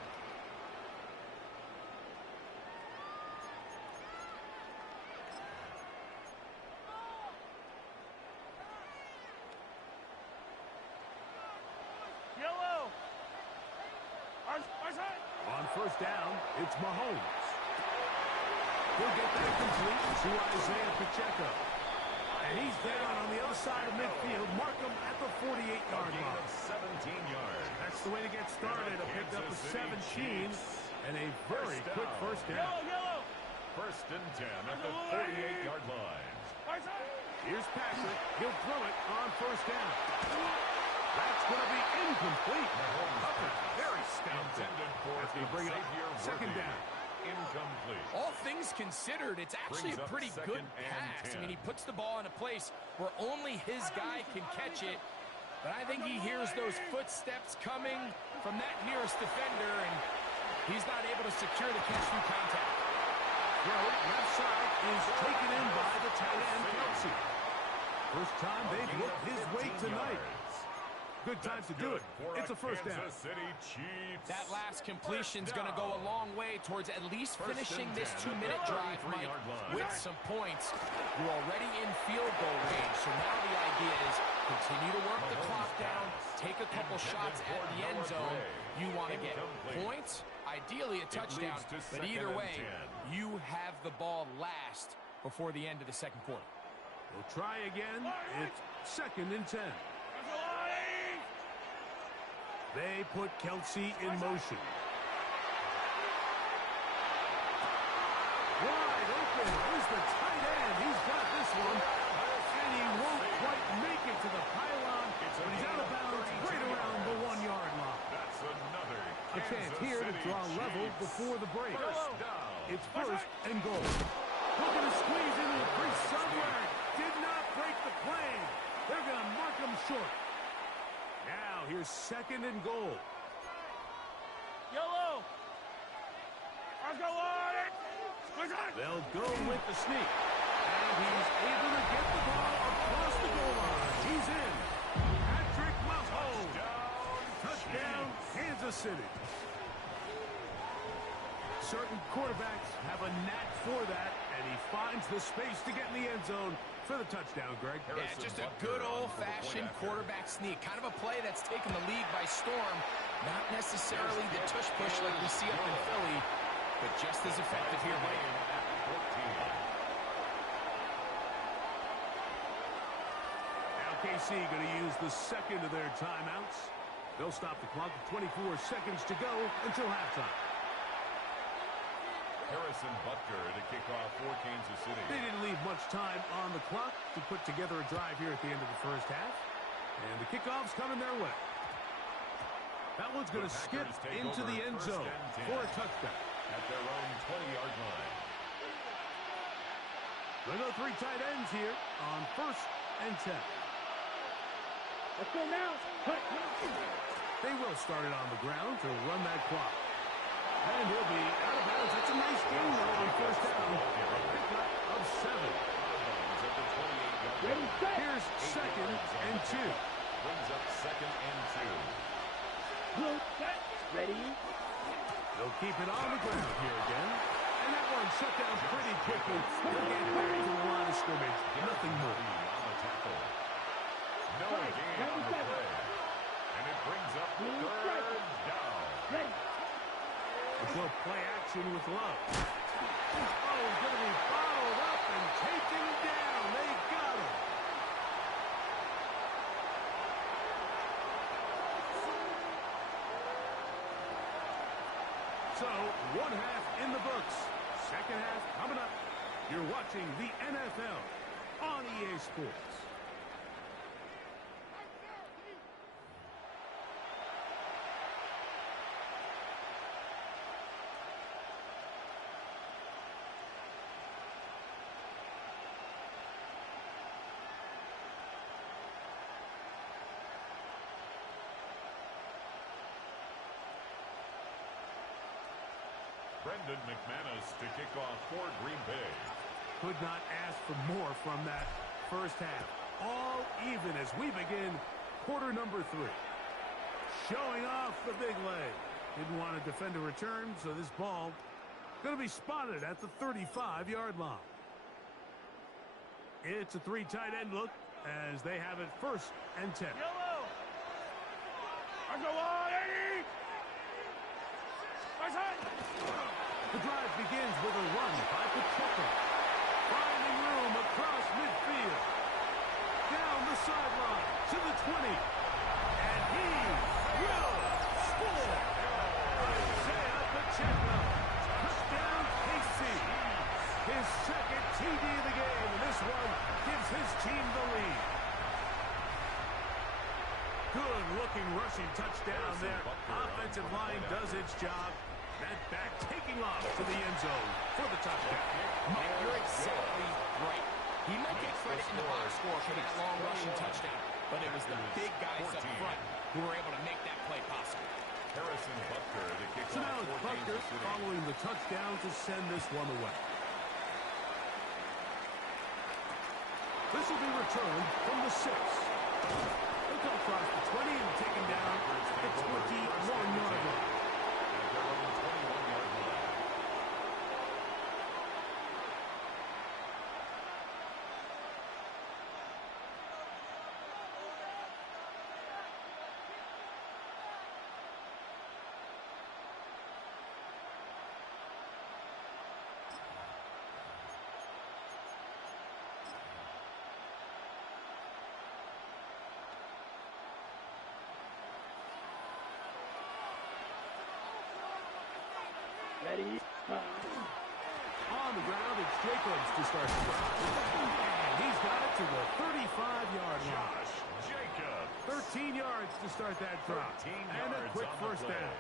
Yellow. On 1st down, it's Mahomes. He'll get that complete to Isaiah Pacheco. And he's down on the other side of midfield. Mark him at the 48-yard line. 17 yards. That's the way to get started. A picked up a 17 and a very quick 1st down. Yellow. 1st and 10 at the 48-yard line. Here's Patrick. He'll throw it on 1st down. That's going to be incomplete. Very stout. Intended for As they bring it up, 2nd down. Incomplete. All things considered, it's actually a pretty good pass. I mean, he puts the ball in a place where only his guy can catch it. But I think he hears those footsteps coming from that nearest defender, and he's not able to secure the catch through contact. Throw left side is taken in by the tight end, Kelsey. First time they've looked his way tonight. Good time to do it. It's a 1st down. That last completion's going to go a long way towards at least finishing this 2-minute drive, Mike, with some points. You're already in field goal range, so now the idea is continue to work the clock down, take a couple shots at the end zone. You want to get points, ideally a touchdown, but either way, you have the ball last before the end of the 2nd quarter. We'll try again. It's 2nd and 10. They put Kelsey in motion. Wide open. There's the tight end. He's got this one. And he won't quite make it to the pylon. But he's out of bounds right around the 1-yard line. That's another A chance here to draw level before the break. It's 1st and goal. Looking to squeeze into the crease somewhere. Did not break the plane. They're going to mark him short. Now, here's 2nd and goal. Yellow. They'll go with the sneak. And he's able to get the ball across the goal line. He's in. Patrick Mahomes. Touchdown, Kansas City. Certain quarterbacks have a knack for that, and he finds the space to get in the end zone for the touchdown, Greg. Yeah, just a good old-fashioned quarterback sneak. Kind of a play that's taken the league by storm. Not necessarily the tush-push like we see up in Philly, but just as effective here, Mike. Now KC going to use the 2nd of their timeouts. They'll stop the clock with 24 seconds to go until halftime. Harrison Butker to kick off for Kansas City. They didn't leave much time on the clock to put together a drive here at the end of the 1st half. And the kickoff's coming their way. That one's going to skip into the end zone for a touchdown. At their own 20-yard line. They go 3 tight ends here on 1st and 10. Let's go now. They will start it on the ground to run that clock. And he'll be out of bounds. That's a nice game though on 1st down. A pickup of 7. Here's 2nd and 2. Brings up 2nd and 2. Ready? They'll keep it on the ground here again. And that one shut down pretty quickly. They'll get back to the line of scrimmage. Nothing more. On the tackle. No gain on the play. And it brings up 3rd down. Ready? The Go play action with Love. Oh, he's going to be bottled up and taken down. They got him. So, one half in the books. Second half coming up. You're watching the NFL on EA Sports. Brendan McManus to kick off for Green Bay. Could not ask for more from that first half. All even as we begin quarter number 3. Showing off the big leg. Didn't want to defend a return, so this ball going to be spotted at the 35-yard line. It's a 3 tight end look as they have it 1st and 10. Yellow. I go on, Eddie. The drive begins with a run by Pacheco. Finding room across midfield. Down the sideline to the 20. And he will score. Isaiah Pacheco. Touchdown KC. His second TD of the game. And this one gives his team the lead. Good looking rushing touchdown there. Offensive line does its job. That back taking off to the end zone for the touchdown. Mike, you're exactly right. He might get credit in the box score for that long rushing touchdown, but it was the big guys up front who were able to make that play possible. Harrison Butker to kick So now off it's for Butker Kansas City. following the touchdown to send this one away. This will be returned from the 6. He'll go across the 20 and taken down at the 21-yard line. Ready? On the ground, it's Jacobs to start the drive. And he's got it to the 35-yard line. Josh Jacobs. 13 yards to start that drive. 13 And a yards quick on first the play. down.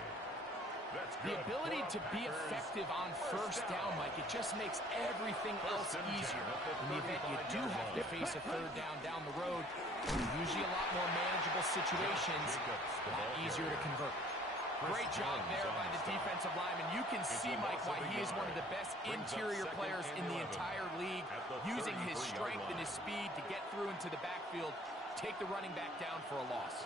That's The good. ability to be Packers. effective on first down, Mike, it just makes everything else First and 10 easier. at the In the event you do 35-yard have to line. face a third down the road, usually a lot more manageable situations, a lot easier to convert. Great job there by the defensive lineman. You can see, Mike, why he is one of the best interior players in the entire league, using his strength and his speed to get through into the backfield, take the running back down for a loss.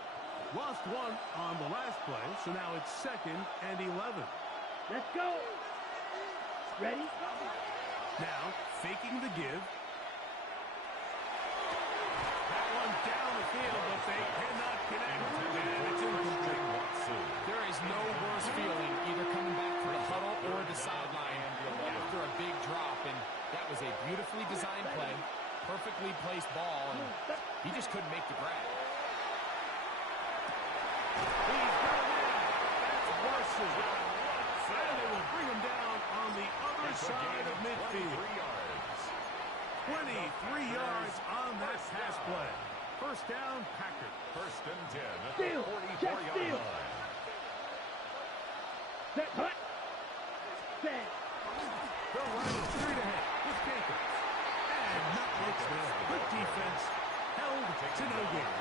Lost one on the last play, so now it's 2nd and 11. Let's go. Ready? Now, faking the give. That one down the field, but they cannot connect. And it's incomplete. There is no worse feeling either coming back to the huddle or the sideline after a big drop, and that was a beautifully designed play, perfectly placed ball, and he just couldn't make the grab. He's got it in. That's Larson. And it will bring him down on the other side of midfield. 23 yards on that pass play. First down, Packers. First and 10 at Steal. the Jack 44-yard steal. line. Set. Hut. Set. They'll run it straight ahead with Jacobs. And not much there. Good defense. Held to no gain.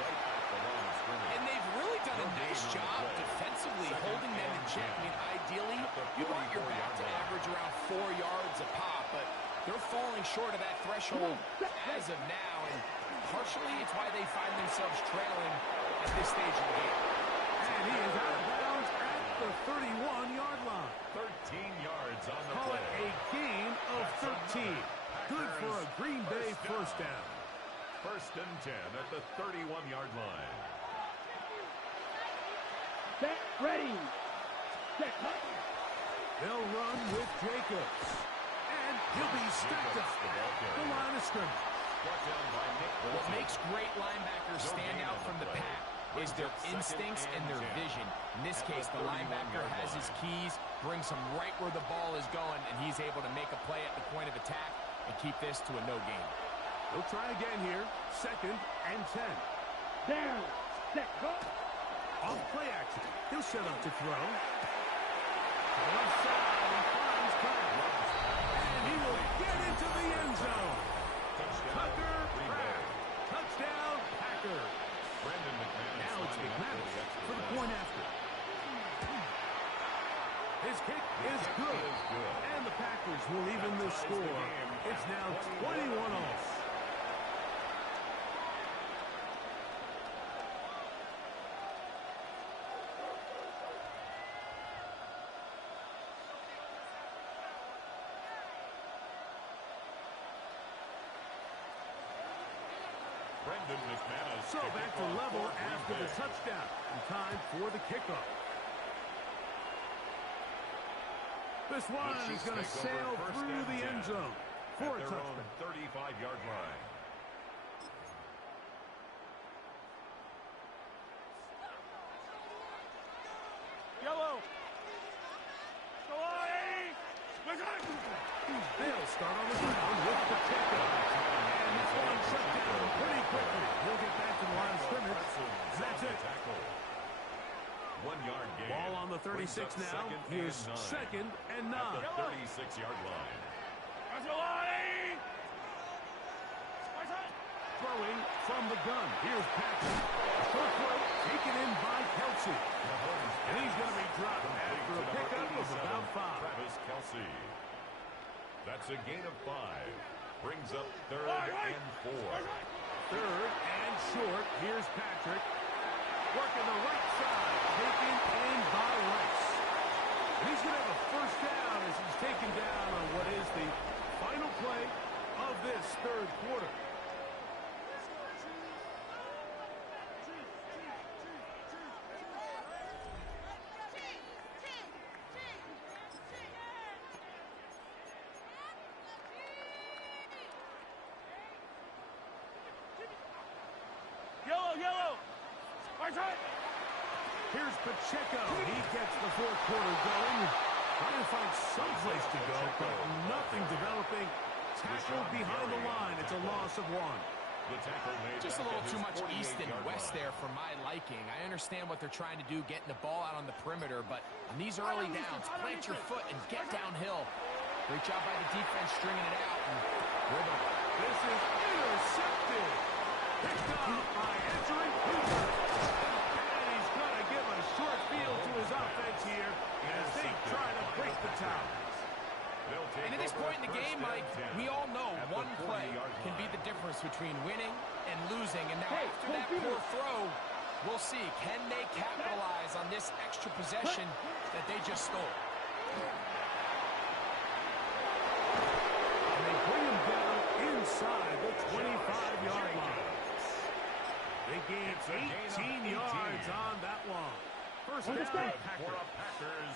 And they've really done a nice job defensively holding them in check. I mean, ideally, you want your back to average around 4 yards a pop, but they're falling short of that threshold as of now, and partially it's why they find themselves trailing at this stage of the game. And he is out of bounds at the 31-yard line. 13 yards on the Call play. it a gain of 13. Good for a Green Bay first down. First and 10 at the 31-yard line. Set. Ready. Set. Hut. They'll run with Jacobs. And he'll be stacked up at the line of scrimmage. What makes great linebackers stand out from the pack is their instincts and their vision. In this case, the linebacker has his keys, brings him right where the ball is going, and he's able to make a play at the point of attack and keep this to a no gain. He'll try again here. 2nd and 10. Down. Set. Go. Off play action. He'll set up to throw. To the left side, he finds Pratt. And he will get into the end zone. Tucker Pratt. Touchdown, Packers. Now it's McManus for the point after. His kick is good. And the Packers will even the score. It's now 21-all. McManus. So back to level after the touchdown. And time for the kickoff. This one is going to sail through the end zone for a touchdown. 35-yard line. Yellow. They'll start on the ground with the kickoff. And this one shut down pretty quickly. He'll get back to the line of scrimmage. That's it. 1 yard gain. Ball on the 36 now. Here's 2nd and 9. At the 36-yard line. Throwing from the gun. Here's Patrick. Short throw taken in by Kelsey. And he's going to be dropped after a pickup of about 5. Travis Kelsey. That's a gain of 5. Brings up 3rd and 4. 3rd and short. Here's Patrick. Working the right side. Taken in by Rice. And he's going to have a first down as he's taken down on what is the final play of this 3rd quarter. Here's Pacheco. He gets the 4th quarter going. Trying to find some place to go, but nothing developing. Tackled behind the line. It's a loss of 1. Just a little too much east and west there for my liking. I understand what they're trying to do, getting the ball out on the perimeter, but on these early downs, plant your foot and get downhill. Great job by the defense stringing it out. And this is intercepted. Picked up by Edgerrin Cooper. And he's going to give a short field to his offense here as they try to break the tie. And at this point in the game, Mike, we all know one play can be the difference between winning and losing. And now after that poor throw, we'll see, can they capitalize on this extra possession that they just stole? And they bring him down inside the 25-yard line. They gained 18 yards on that one. First down, Packers.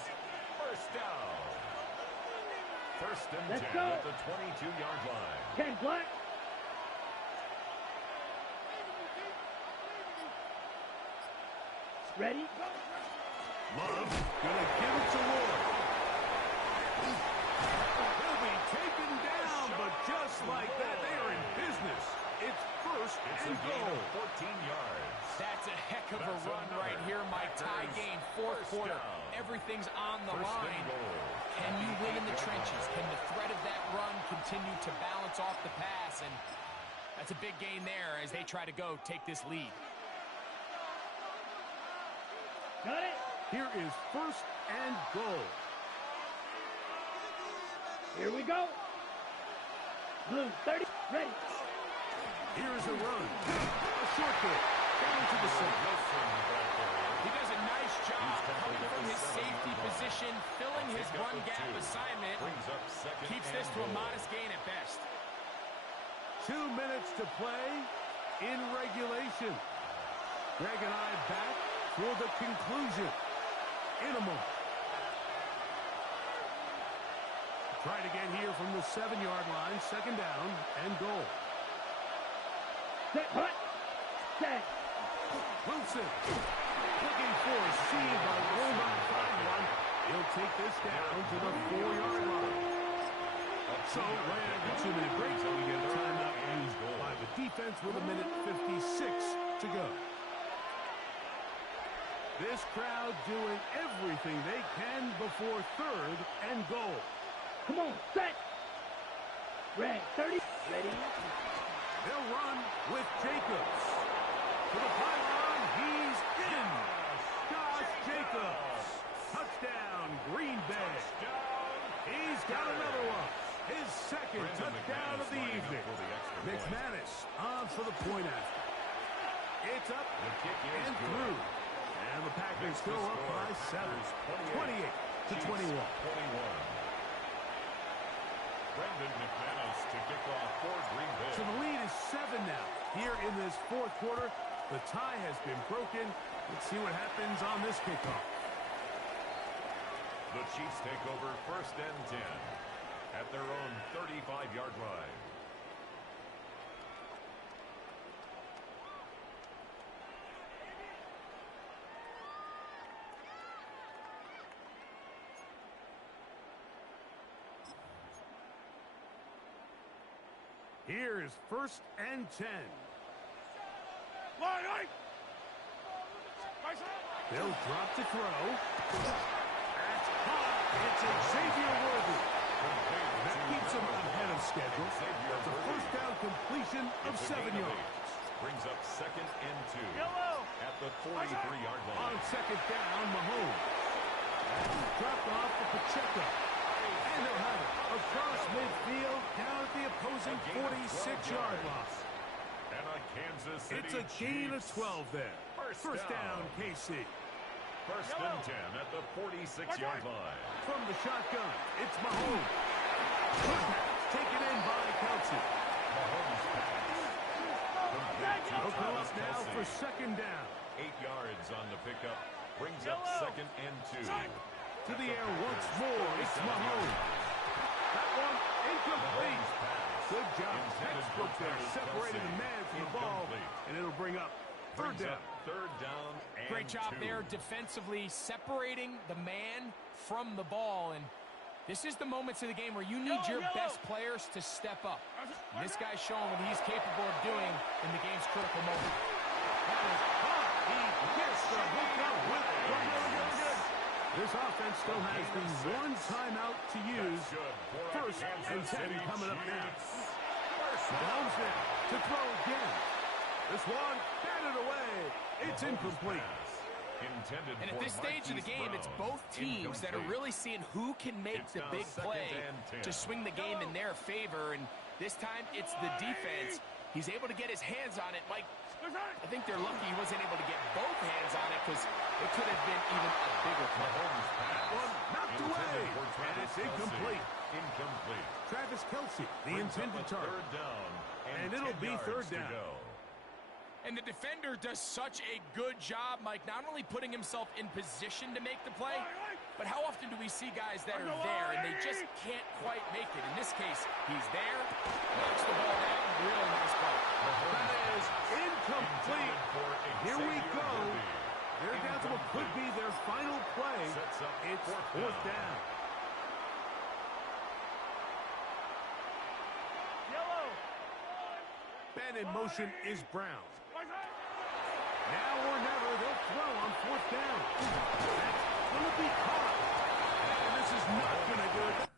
First down. 1st and 10 at the 22-yard line. 10 black. Ready? Love gonna give it to Ward. He'll be taken down, but just like that, they are in business. It's 1st and goal. 14 yards. That's a heck of a run right here, Mike. Tie game, 4th quarter. Everything's on the line. Can you win in the trenches? Can the threat of that run continue to balance off the pass? And that's a big gain there as they try to go take this lead. Got it. Here is 1st and goal. Here we go. Blue 30. Ready. Here's a run. A short kick. Down to the center. He does a nice job coming from his safety position, filling his run gap assignment. Keeps this to a modest gain at best. 2 minutes to play in regulation. Greg and I back for the conclusion in a moment. Try it again here from the 7-yard line. Second down and goal. Set, hut. Set. Wilson looking for a seam, but will not find one. He'll take this down to the 4-yard line. So, right after 2-minute break, we get a timeout used by the defense with 1:56 to go. This crowd doing everything they can before third and goal. Come on, set. Red, 30. Ready. They'll run with Jacobs. To the pylon, he's in. Josh Jacobs. Touchdown, Green Bay. He's got another one. His second touchdown of the evening. McManus on for the point after. It's up and through. And the Packers go up by 7. 28-21. Brendan McManus to kick off for Green Bay. So the lead is 7 now. Here in this fourth quarter, the tie has been broken. Let's see what happens on this kickoff. The Chiefs take over 1st and 10 at their own 35-yard line. Here is 1st and 10. They'll drop to throw. That's caught. It's Xavier Worthy. That keeps him ahead of schedule. It's a first down completion of 7 yards. Brings up 2nd and 2 at the 43-yard line. On 2nd down, Mahomes. Dropped off to Pacheco. And they'll have it across midfield down at the opposing 46-yard line. And a Kansas City It's a gain of 12 there. First down, KC. 1st and 10 at the 46-yard line. From the shotgun, it's Mahomes. Good pass, taken in by Kelsey. Mahomes pass. They'll come up now for 2nd down. 8 yards on the pickup. Brings up 2nd and 2. To the air once more, it's Mahomes. That one incomplete. Good job. Textbook there, separating the man from the ball, and it'll bring up 3rd down. 3rd down and Great job 2. there defensively, separating the man from the ball. And this is the moments of the game where you need your best players to step up. And this guy's showing what he's capable of doing in the game's critical moment. That is hot. He gets the hook up with This offense still has the one timeout to use. 1st and 10 coming up now. Mahomes there to throw again. This one batted away. It's incomplete. And at this stage of the game, it's both teams that are really seeing who can make the big play to swing the game in their favor. And this time, it's the defense. He's able to get his hands on it. Mike, I think they're lucky he wasn't able to get both hands on it because it could have been even a bigger play. That one knocked away. And it's incomplete. Incomplete. Travis Kelsey, the intended target. 3rd down. And it'll be 3rd down. And the defender does such a good job, Mike, not only putting himself in position to make the play, but how often do we see guys that are there and they just can't quite make it? In this case, he's there, knocks the ball down, really nice play. That is incomplete. Here we go. They're down to what could be their final play. It's 4th down. Ben in motion is Brown. Now or never, they'll throw on 4th down. That's going to be caught. And this is not going to do it.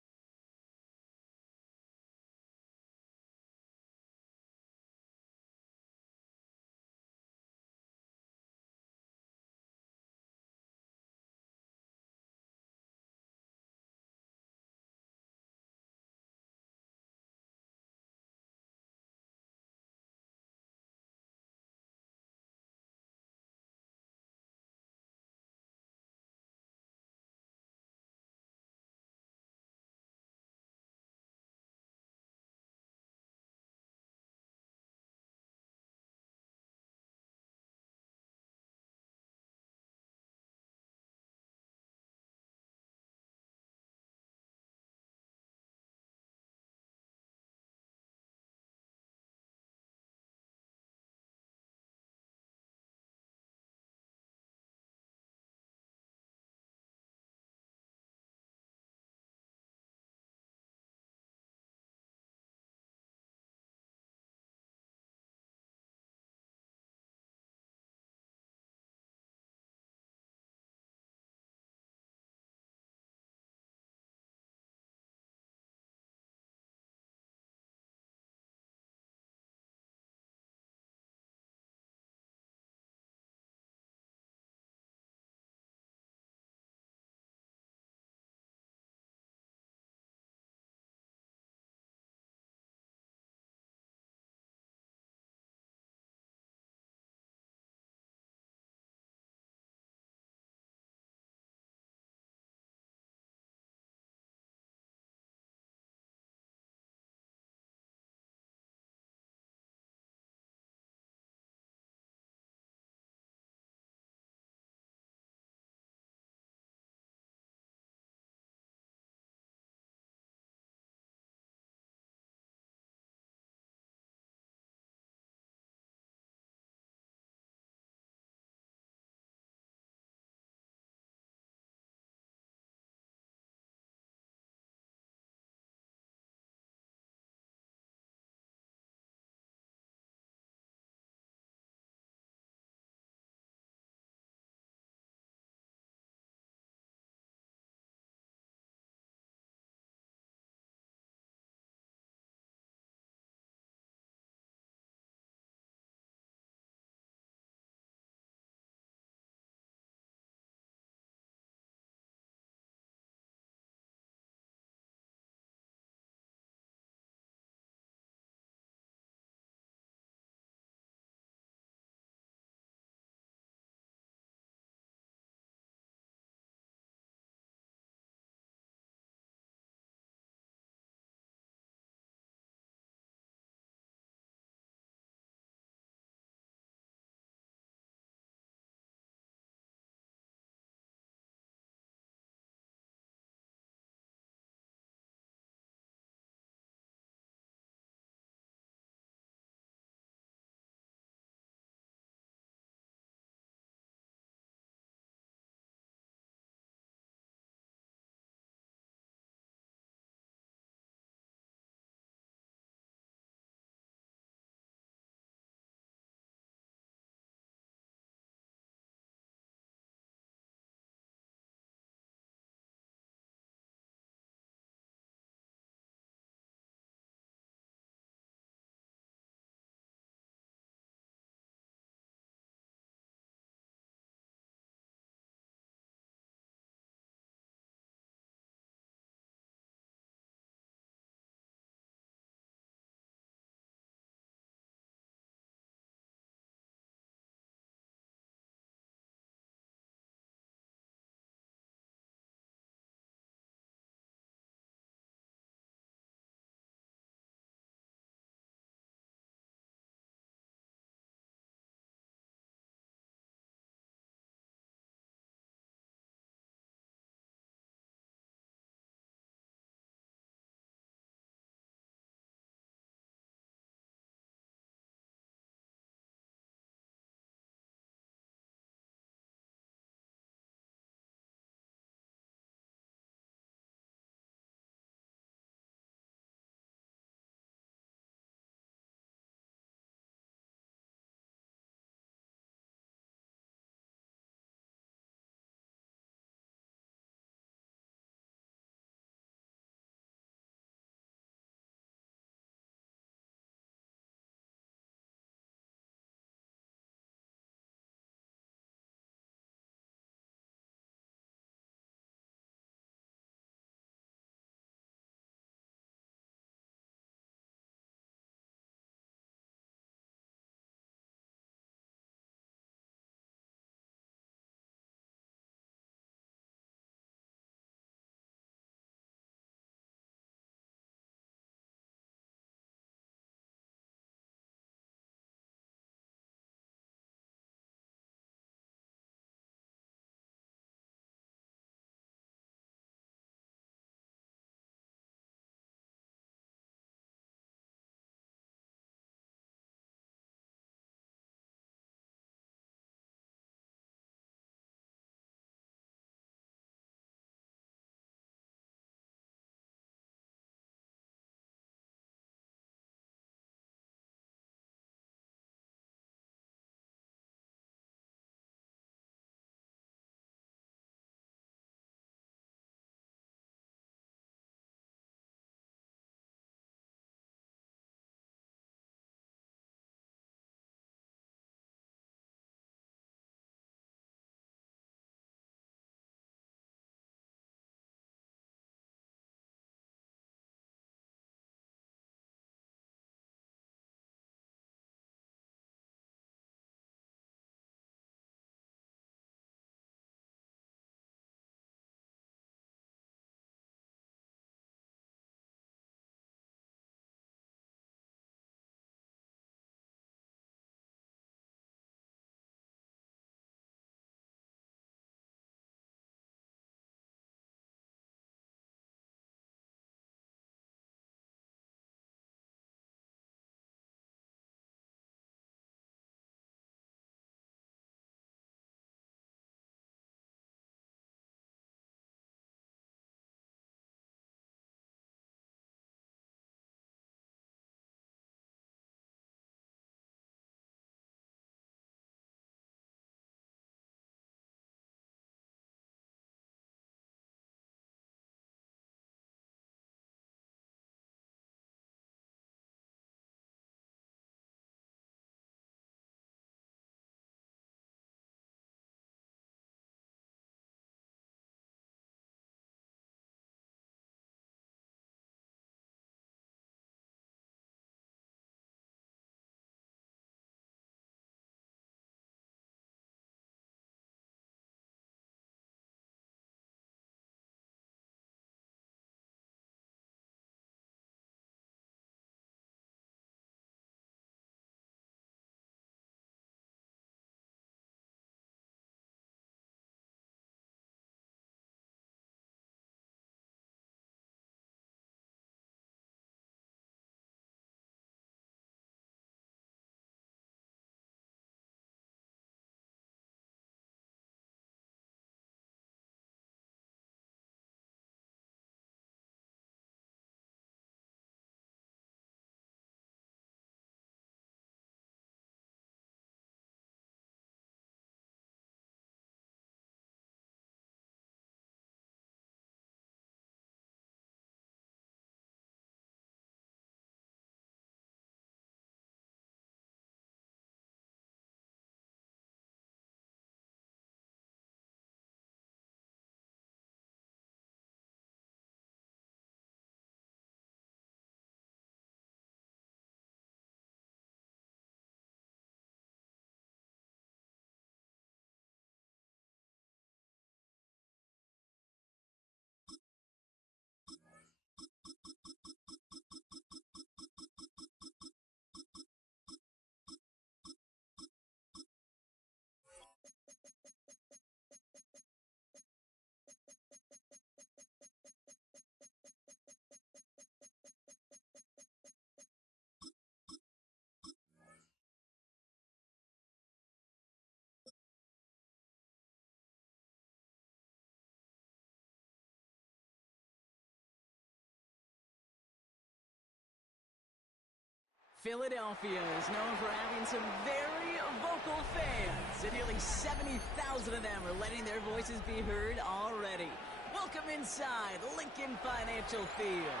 Philadelphia is known for having some very vocal fans, and nearly 70,000 of them are letting their voices be heard already. Welcome inside Lincoln Financial Field.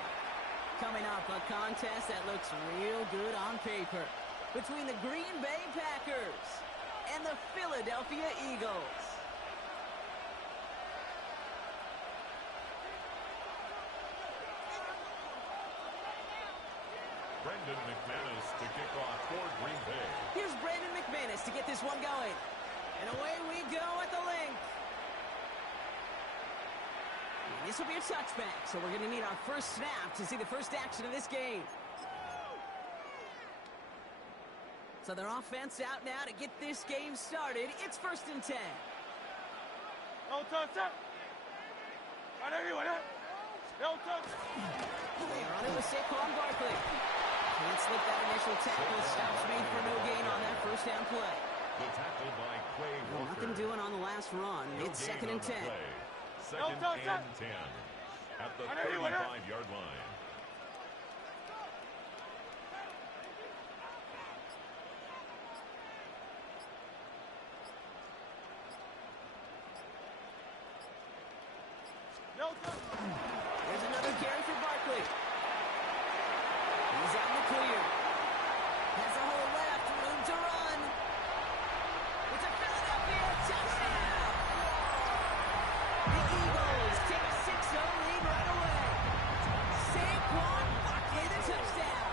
Coming up, a contest that looks real good on paper between the Green Bay Packers and the Philadelphia Eagles. Brandon McManus to kick off for Green Bay. Here's Brandon McManus to get this one going. And away we go at the link. And this will be a touchback, so we're going to need our first snap to see the first action of this game. So their offense out now to get this game started. It's 1st and 10. No touch. No touch. They are on it with Saquon Barkley. Can't slip that initial tackle. Stops made for no gain on that first down play. The tackle by Quay Walker. Nothing doing on the last run. It's 2nd and 10. Second and 10 at the 35-yard line. There's another carry for Barkley. He's out in the clear. Has a hole left, room to run. It's a Philadelphia touchdown. The Eagles take a 6-0 lead right away. Saquon Barkley, the touchdown.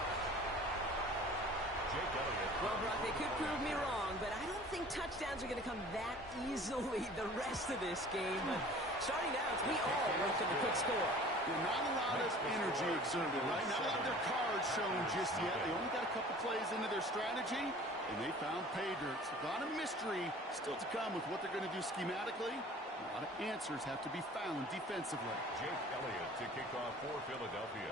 Well, Brock, they could prove me wrong, but I don't think touchdowns are going to come that easily the rest of this game. But starting out, we all welcome a quick score. You're not a lot of energy exerted, right? Not a lot of their cards shown just yet. They only got a couple plays into their strategy, and they found pay dirt. So a lot of mystery still to come with what they're going to do schematically. A lot of answers have to be found defensively. Jake Elliott to kick off for Philadelphia.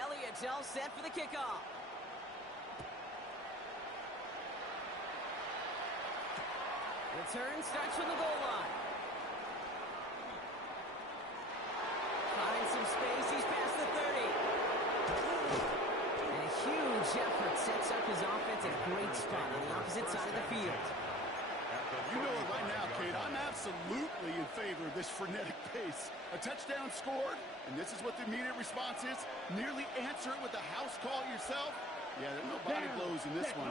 Elliott's all set for the kickoff. Return starts from the goal line. Finds some space. He's past the 30. And a huge effort sets up his offense at a great spot on the opposite side of the field. You know it right now, Kate. I'm absolutely in favor of this frenetic pace. A touchdown scored, and this is what the immediate response is. Nearly answer it with a house call yourself. Yeah, there's no body blows in this one.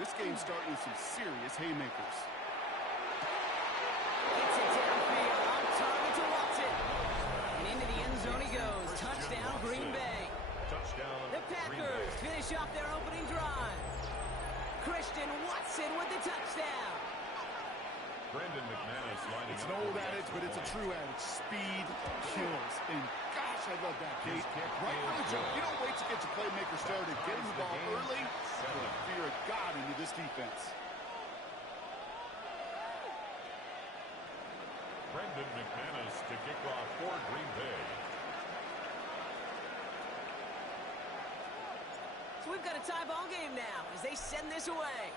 This game's starting with some serious haymakers. Gets it downfield, on target to Watson. And into the end zone he goes. Touchdown, Green Bay. Touchdown, The Packers finish off their opening drive. Christian Watson with the touchdown. Brandon McManus lining It's up. an old adage, but it's a true adage. Speed kills. And gosh, I love that, Kate. Right from the jump. You don't wait to get your playmaker started. Get him the ball early. Put a fear of God into this defense. Brandon McManus to kick off for Green Bay. So we've got a tie ball game now as they send this away.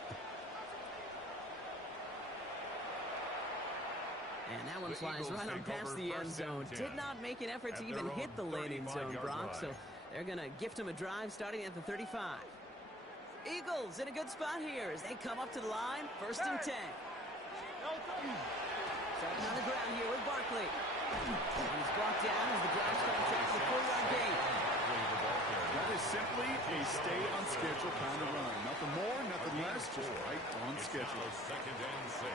And that one flies right on past the end zone. Did not make an effort to even hit the landing zone, Brock. So they're going to gift him a drive starting at the 35. Eagles in a good spot here as they come up to the line. 1st and 10. Starting on the ground here with Barkley. And he's brought down as the drive starts at the 4-yard gain. That is simply a stay-on-schedule kind of run. Nothing more, nothing less, just right on schedule. Second and 6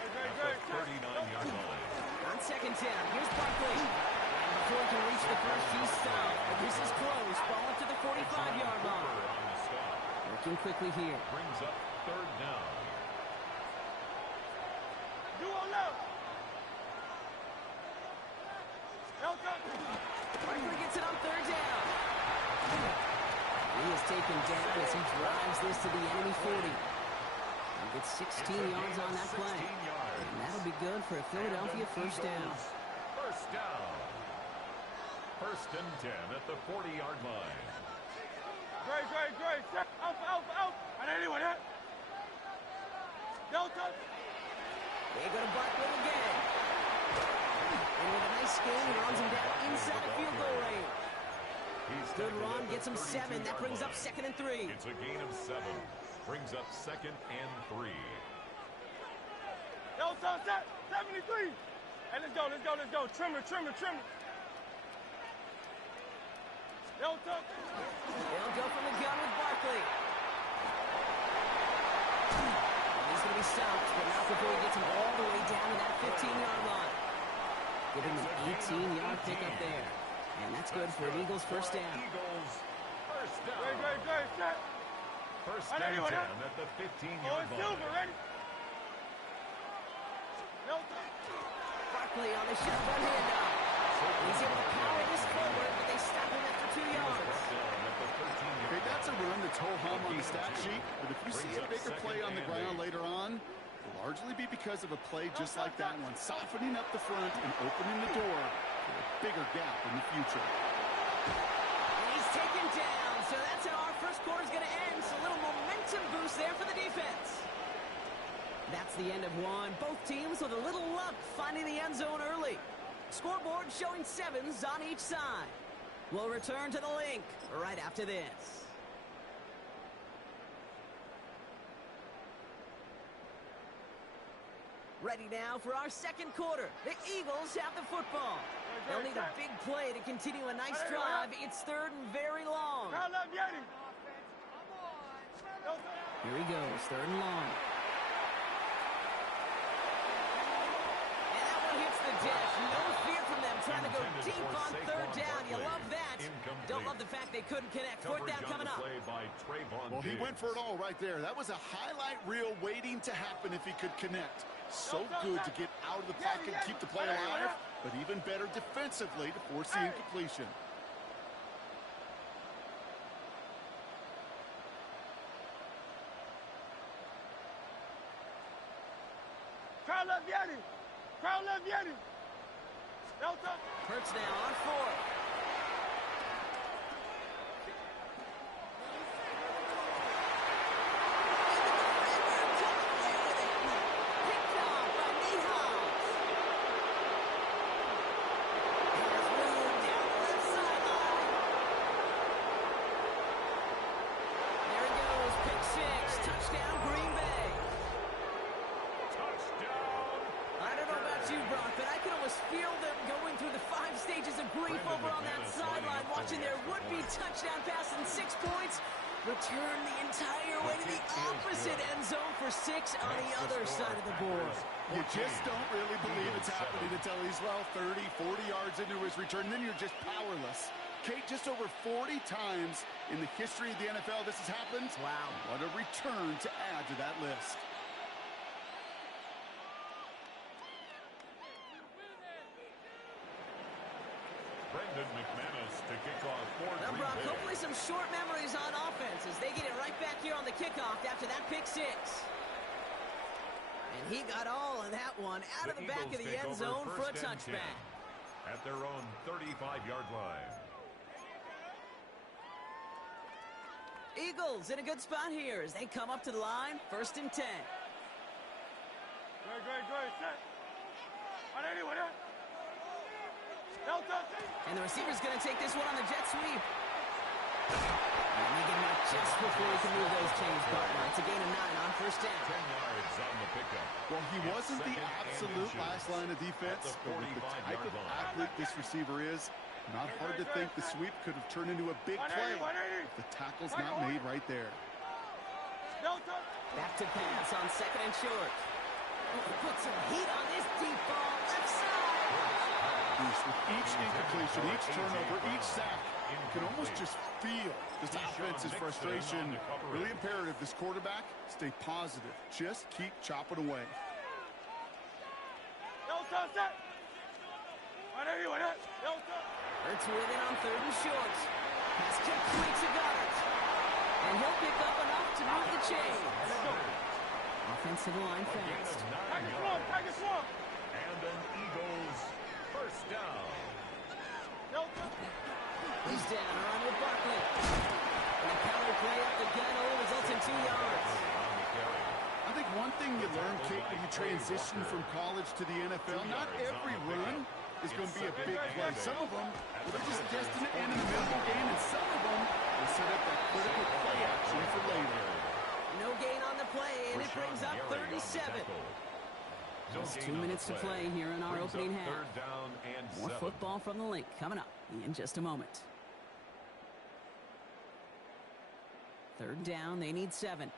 at the 39-yard line. On 2nd down, here's Barkley. And before he can reach the first, he's stopped. But this is close. Ball up to the 45-yard line. Working quickly here. Brings up 3rd down. Barkley gets it on 3rd down. He is taken down as he drives this to the enemy 40. He gets 16 yards on that play. And that'll be good for a Philadelphia 1st down. 1st down. 1st and 10 at the 40-yard line. Great, great, great. Alpha, alpha, alpha. And anyone hit? Delta. They go to Barkley again. And with a nice gain, he runs him down inside the field goal range. Good run, gets him 7. That brings up 2nd and 3. It's a gain of 7. Brings up 2nd and 3. Delta, set. 73. And let's go, let's go, let's go. Trimmer, trimmer, trimmer. Delta. They'll go from the gun with Barkley. And he's going to be stopped, but not before he gets him all the way down to that 15-yard line. Giving him an 18-yard pickup there. And that's good for an Eagles first down. Eagles first down. Great, great, great, set. First down at the 15-yard line. Silver, ready? Delta. Barkley on the shotgun handoff. He's able to power this forward, but they stop him after 2 yards. Okay, that's a run that's ho-hum on the stat sheet, but if you see a bigger play on the ground later on, it'll largely be because of a play just like that one, softening up the front and opening the door for a bigger gap in the future. And he's taken down, so that's how our first quarter is going to end. So a little momentum boost there for the defense. That's the end of one. Both teams with a little luck finding the end zone early. Scoreboard showing 7s on each side. We'll return to the link right after this. Ready now for our second quarter. The Eagles have the football. They'll need a big play to continue a nice drive. It's 3rd and very long. Here he goes, 3rd and long. And that one hits the deck. No fear from them trying to go deep on 3rd down. You love that. Don't love the fact they couldn't connect. 4th down coming up. Well, he went for it all right there. That was a highlight reel waiting to happen if he could connect. So good to get out of the pocket and keep the play alive, but even better defensively to force the incompletion. Crowd left Yeti. Crowd left Yeti. Delta. Hurts now on 4th. Touchdown pass and 6 points. Return the entire way to the opposite end zone for 6 on the other side of the board. You just don't really believe it's happening until he's, well, 30, 40 yards into his return. Then you're just powerless. Kate, just over 40 times in the history of the NFL this has happened. Wow. What a return to add to that list. Brendan McManus to kick off for Now, Brock, hopefully some short memories on offense as they get it right back here on the kickoff after that pick 6. And he got all of that one out of the back of the end zone for a touchback. At their own 35-yard line. Eagles in a good spot here as they come up to the line, 1st and 10. Great, set. On anyone else? Delta. And the receiver's going to take this one on the jet sweep. And they get him out just before he can move those chains, Butler. It's a gain of 9 on 1st down. 10 yards on the pickup. Well, he wasn't the absolute last line of defense, but with the type of athlete this receiver is, not hard to think the sweep could have turned into a big play if the tackle's not made right there. Back to pass on 2nd and short. Put some heat on this deep ball, left side. With each incompletion, each turnover, each sack, you can almost just feel this offense's frustration. Really imperative, this quarterback, stay positive. Just keep chopping away. Hurts with it on 3rd and short. Pass complete to Goddard. And he'll pick up enough to move the chains. Offensive line fast. And an Eagles first down. He's down around with Barkley. And the power transition from college to the NFL, not every run is going to be a big play. Some of them, they're just destined to end in the middle of the game, and some of them will set up that critical play action for later. No gain on the play, and it brings up 37. Just 2 minutes to play here in our opening half. More football from the link coming up in just a moment. Third down, they need 7.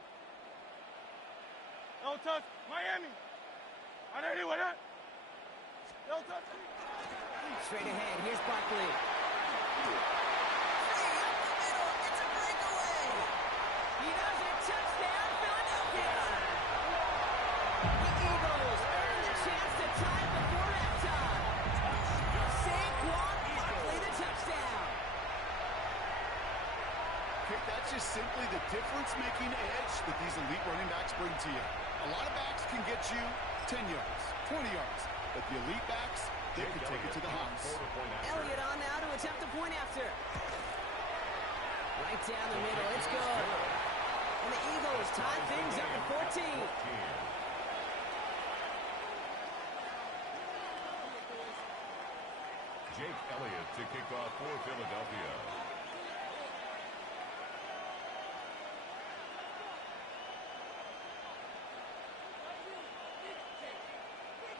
No touch, Miami. I know you with that. No touch. Straight ahead, here's Barkley. Free up the middle, it's a breakaway. He does it, touchdown, Philadelphia. The Eagles earn the chance to tie before halftime. Saquon Barkley, the touchdown. Okay, that's just simply the difference-making edge that these elite running backs bring to you. A lot of backs can get you 10 yards, 20 yards, but the elite backs, they can take it to the house. Elliott on now to attempt the point after. Right down the middle, it's good. And the Eagles tie things up at 14. Jake Elliott to kick off for Philadelphia.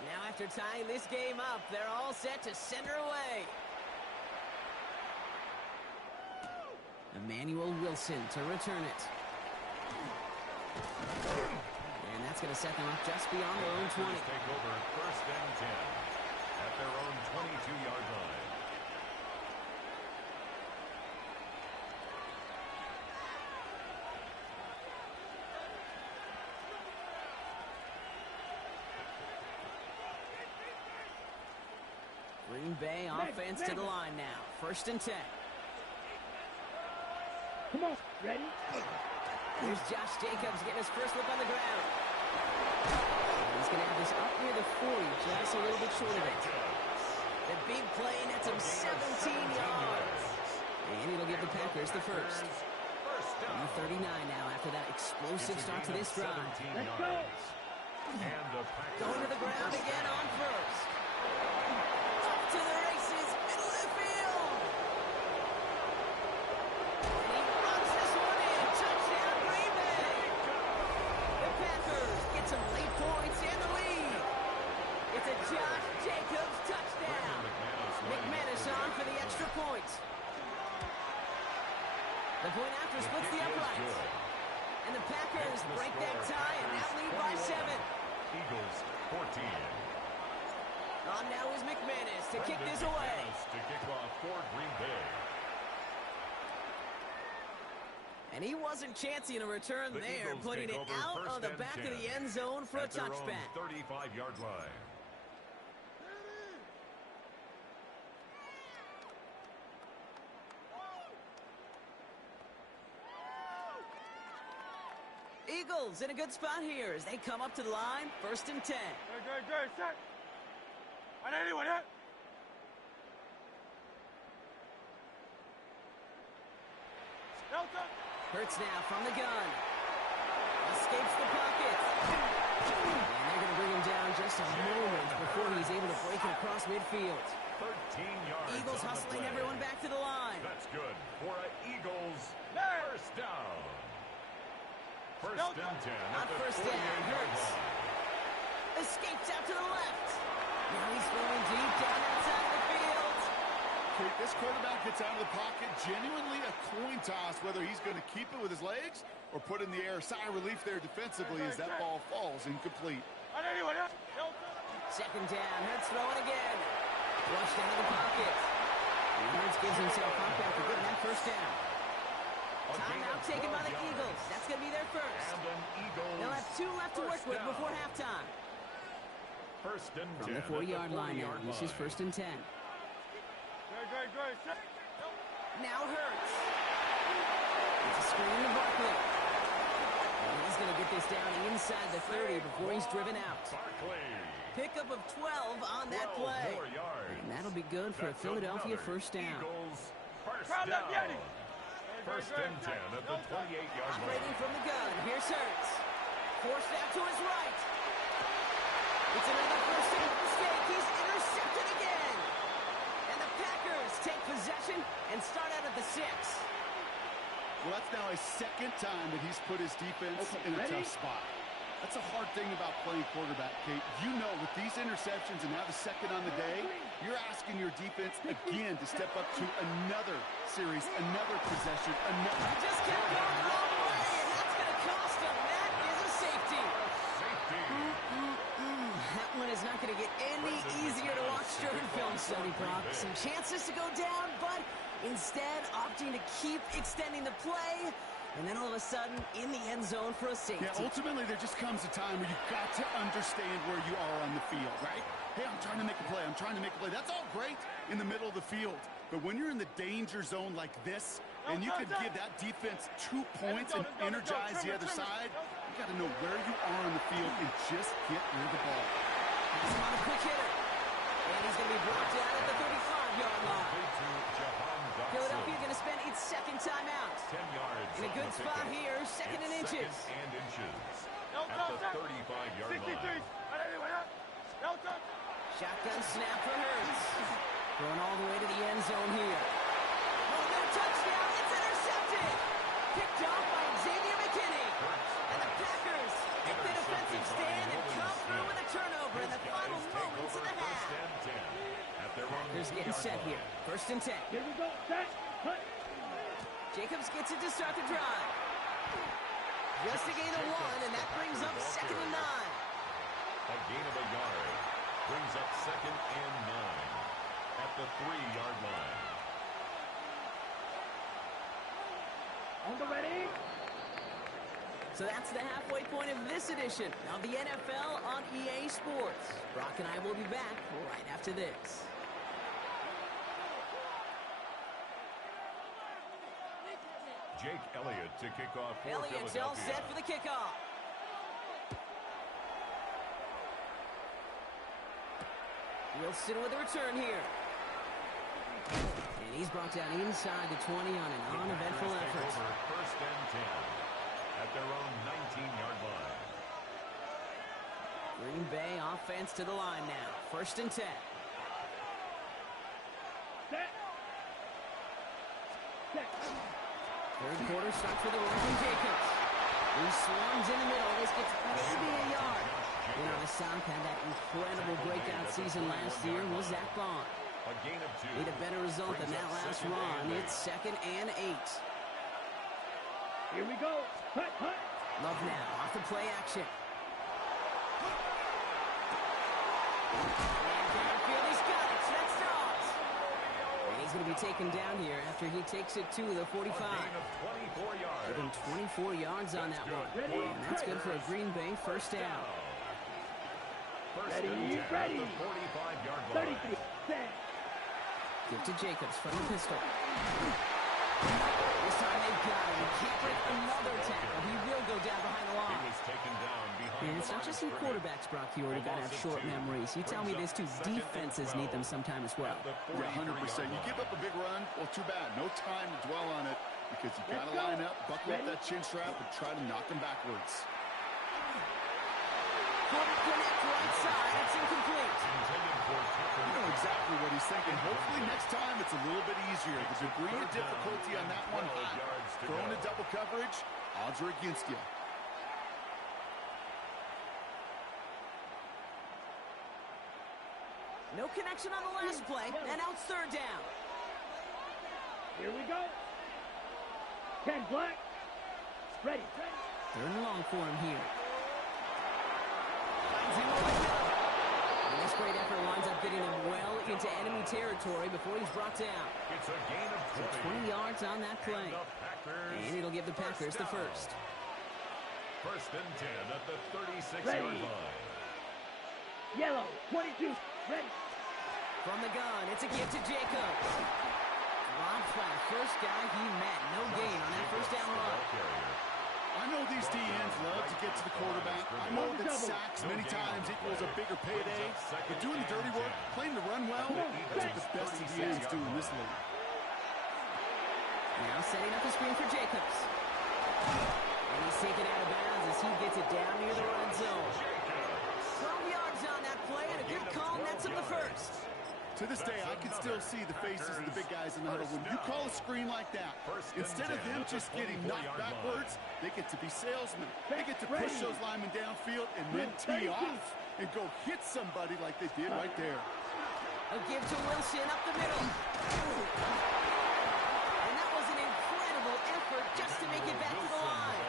Now after tying this game up, they're all set to send her away. Emmanuel Wilson to return it. And that's going to set them up just beyond their own 20. Take over first and 10 at their own 22-yard line. Green Bay offense to the line now. First and 10. Come on, ready? Here's Josh Jacobs getting his first look on the ground. And he's going to have this up near the 40, just a little bit short of it. The big play nets him 17 yards. And it'll give the Packers the first. On the 39 now after that explosive start to this drive. Let's go. Going to the ground again on first. Up to the races, middle of the field. And he runs this one in. Touchdown, Green Bay. The Packers get some late points and the lead. It's a Josh Jacobs touchdown. McManus on for the extra point. The point after splits the uprights. And the Packers break that tie and now lead by 7. Eagles 14. On now is McManus to kick this away. To kick off for Green Bay. And he wasn't chancing a return there, putting it out on the back of the end zone for a touchback. 35-yard line. Eagles in a good spot here as they come up to the line. First and 10. Good, set. I know you with that. Delta. Hurts now from the gun. Escapes the pocket. And they're going to bring him down just a moment before he's able to break it across midfield. 13 yards. Eagles hustling everyone back to the line. That's good for an Eagles first down. First and 10. On first down, Hurts escapes out to the left. Now he's throwing deep down that side of the field. This quarterback gets out of the pocket, genuinely a coin toss whether he's going to keep it with his legs or put it in the air. Sigh of relief there defensively as that ball falls incomplete. Second down, Hurts throwing again. Flushed out of the pocket. And Hurts gives himself up after getting that first down. Timeout taken by the Eagles. That's going to be their first. They'll have 2 left to work with before halftime. First and 10. From the 40-yard line now. This is first and 10. Good. Now Hurts. It's a screen to Barkley. And he's going to get this down inside the 30 before he's driven out. Pickup of 12 on that play. And that'll be good for a Philadelphia first down. First down. First and 10 at the 28-yard line. Operating from the gun. Here's Hurts. Forced out to his right. It's another first down mistake. He's intercepted again. And the Packers take possession and start out at the 6. Well, that's now a second time that he's put his defense in a tough spot. That's a hard thing about playing quarterback, Kate. You know, with these interceptions and now the second on the day, you're asking your defense again to step up to another series, another possession, another. He just kept going the wrong way, and that's going to cost him. That is a safety. That one is not going to get any easier to watch during film study, Brock. Some chances to go down, but instead opting to keep extending the play. And then all of a sudden, in the end zone for a safety. Yeah, ultimately, there just comes a time where you've got to understand where you are on the field, right? Hey, I'm trying to make a play. I'm trying to make a play. That's all great in the middle of the field. But when you're in the danger zone like this, and you can give that defense 2 points and energize the other side, you got to know where you are on the field and just get rid of the ball. He's on a quick hitter. And he's going to be brought down at the 35-yard line. Philadelphia going to spend its second timeout. 10 yards. In a good spot here, second and inches. Second and inches. At the 35-yard line. Shotgun snap for Hurts. Going all the way to the end zone here. Oh, no touchdown. It's intercepted. Picked off by Xavier McKinney. And the Packers take the defensive stand and come through with a turnover in the final moments of the half. Packers getting set here. First and 10. Here we go. Set. Cut. Jacobs gets it to start the drive. Just a gain of 1, and that brings up second and 9. A gain of a yard brings up second and 9 at the 3-yard line. On the ready. So that's the halfway point of this edition of the NFL on EA Sports. Brock and I will be back right after this. Jake Elliott to kick off for Elliott's all set for the kickoff. Wilson with a return here. And he's brought down inside the 20 on an uneventful effort. First and 10 at their own 19-yard line. Green Bay offense to the line now. First and 10. Set. Set. Third quarter starts with a run from Jacobs. He swarms in the middle. This gets maybe a yard. And on the South had that incredible breakout season last year was Zach Bond. A gain of 2. Need a better result than that last run. It's second and 8. Here we go. Cut, cut. Love now off the play action. And downfield, he's got it. That's Dobbs. And he's going to be taken down here after he takes it to the 45. A gain of 24 yards. Give him 24 yards on that one. And that's good for a Green Bay first down. First Ready, and 10 ready. at the 45-yard line. 33. Set. Give to Jacobs from the pistol. This time they've got him. He can't break another tackle. He will go down behind the He line. was taken down behind And it's the not just line in of quarterbacks, Brock, you already got to have short memories. You tell me this too, defenses need them sometime as well. Yeah, 100%. You give up a big run, well, too bad. No time to dwell on it because you got to line up, buckle up that chin strap, and try to knock him backwards. Connect right side. It's incomplete. You know exactly what he's thinking. Hopefully next time it's a little bit easier. The degree of difficulty on that one, throwing a double coverage, odds are against you. No connection on the last play, and now it's third down. Here we go. Ken Black. Ready. Third and long for him here. Finds him over the middle. And this great effort winds up getting him well into enemy territory before he's brought down. It's a gain of 20 yards on that play. And it'll give the Packers the first. First and 10 at the 36-yard Ready. line. Yellow. 22. Ready. From the gun, it's a give to Jacobs. Dropped by the first guy he met. No gain on that first down run. I know these DNs love to get to the quarterback. I know that sacks many times equals a bigger payday. But doing the dirty work, playing the run well, that's what the best DNs do in this league. Now setting up a screen for Jacobs. And he's taken out of bounds as he gets it down near the red zone. 12 yards on that minutes of the first. To this day, I can still see the faces of the big guys in the huddle. When you call a screen like that, instead of them just getting knocked backwards, they get to be salesmen. They get to push those linemen downfield and then tee off and go hit somebody like they did right there. A give to Wilson up the middle. And that was an incredible effort just to make it back to the line.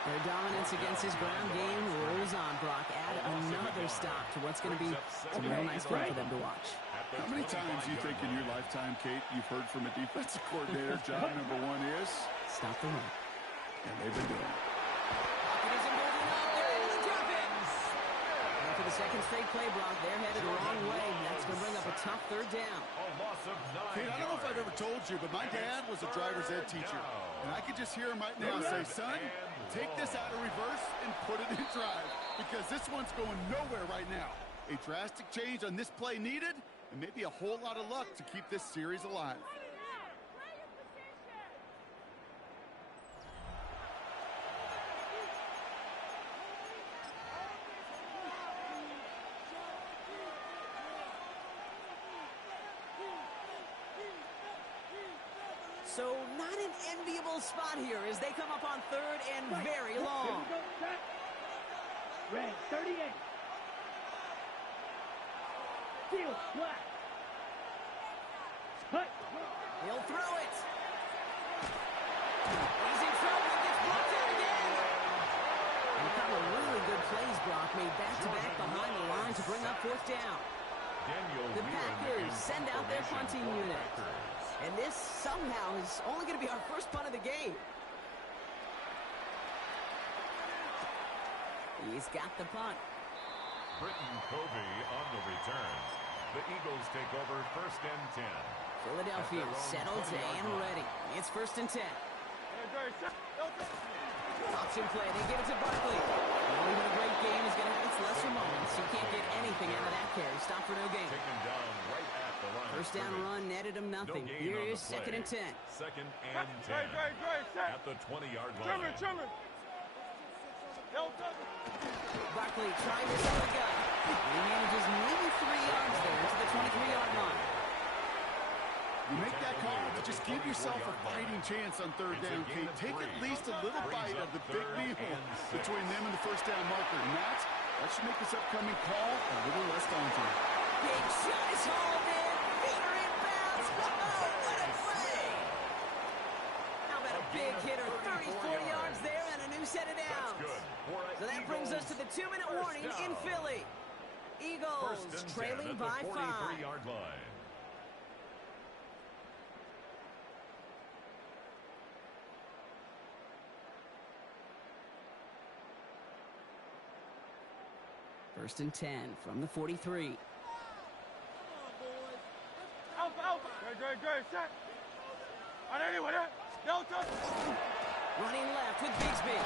Their dominance against his ground game rolls on, Brock. Add another stop to what's going to be some real nice film for them to watch. How many times do you think in your lifetime, Kate, you've heard from a defensive coordinator, job number one is? Stop the run. And they've been doing it. And for the second straight play, Brock, they're headed the wrong way. That's going to bring up a tough third down. Kate, I don't know if I've ever told you, but my dad was a driver's ed teacher. And I could just hear him right now say, son, take this out of reverse and put it in drive, because this one's going nowhere right now. A drastic change on this play needed, and maybe a whole lot of luck to keep this series alive. So not an enviable spot here as they come up on third and very long. Red, 38. Field, black. Cut. He'll throw it. He's in trouble and gets blocked out again. And a couple of really good plays, Brock, made back-to-back behind the line to bring up fourth down. The Packers send out their punting unit. And this somehow is only going to be our first punt of the game. He's got the punt. Britton Covey on the return. The Eagles take over first and 10. Philadelphia settled and ready. It's first and 10. Option play. They give it to Barkley. Well, even a great game is going to have its lesser moments. You can't get anything out of that carry. Stop for no gain. Taken down right at the line. First down run netted him nothing. Here is second and 10. Second and 10. At the 20-yard line. Trimmer. Barkley trying this on the gun. He manages maybe 3 yards there to the 23-yard line. You make that call to just give yourself a fighting chance on third down, Kate. Take at least a little bite of the big meal between them and the first down marker. And that should make this upcoming call a little less daunting. Big shot is hauled in. Finger in bounds. Oh, what a play. How about a big hitter? 34 yards there and a new set of downs. So that brings us to the 2-minute warning in Philly. Eagles trailing by 5. Line. First and 10 from the 43. Alpha. Good. Set. On anyone. Delta. Running left with Bigsby.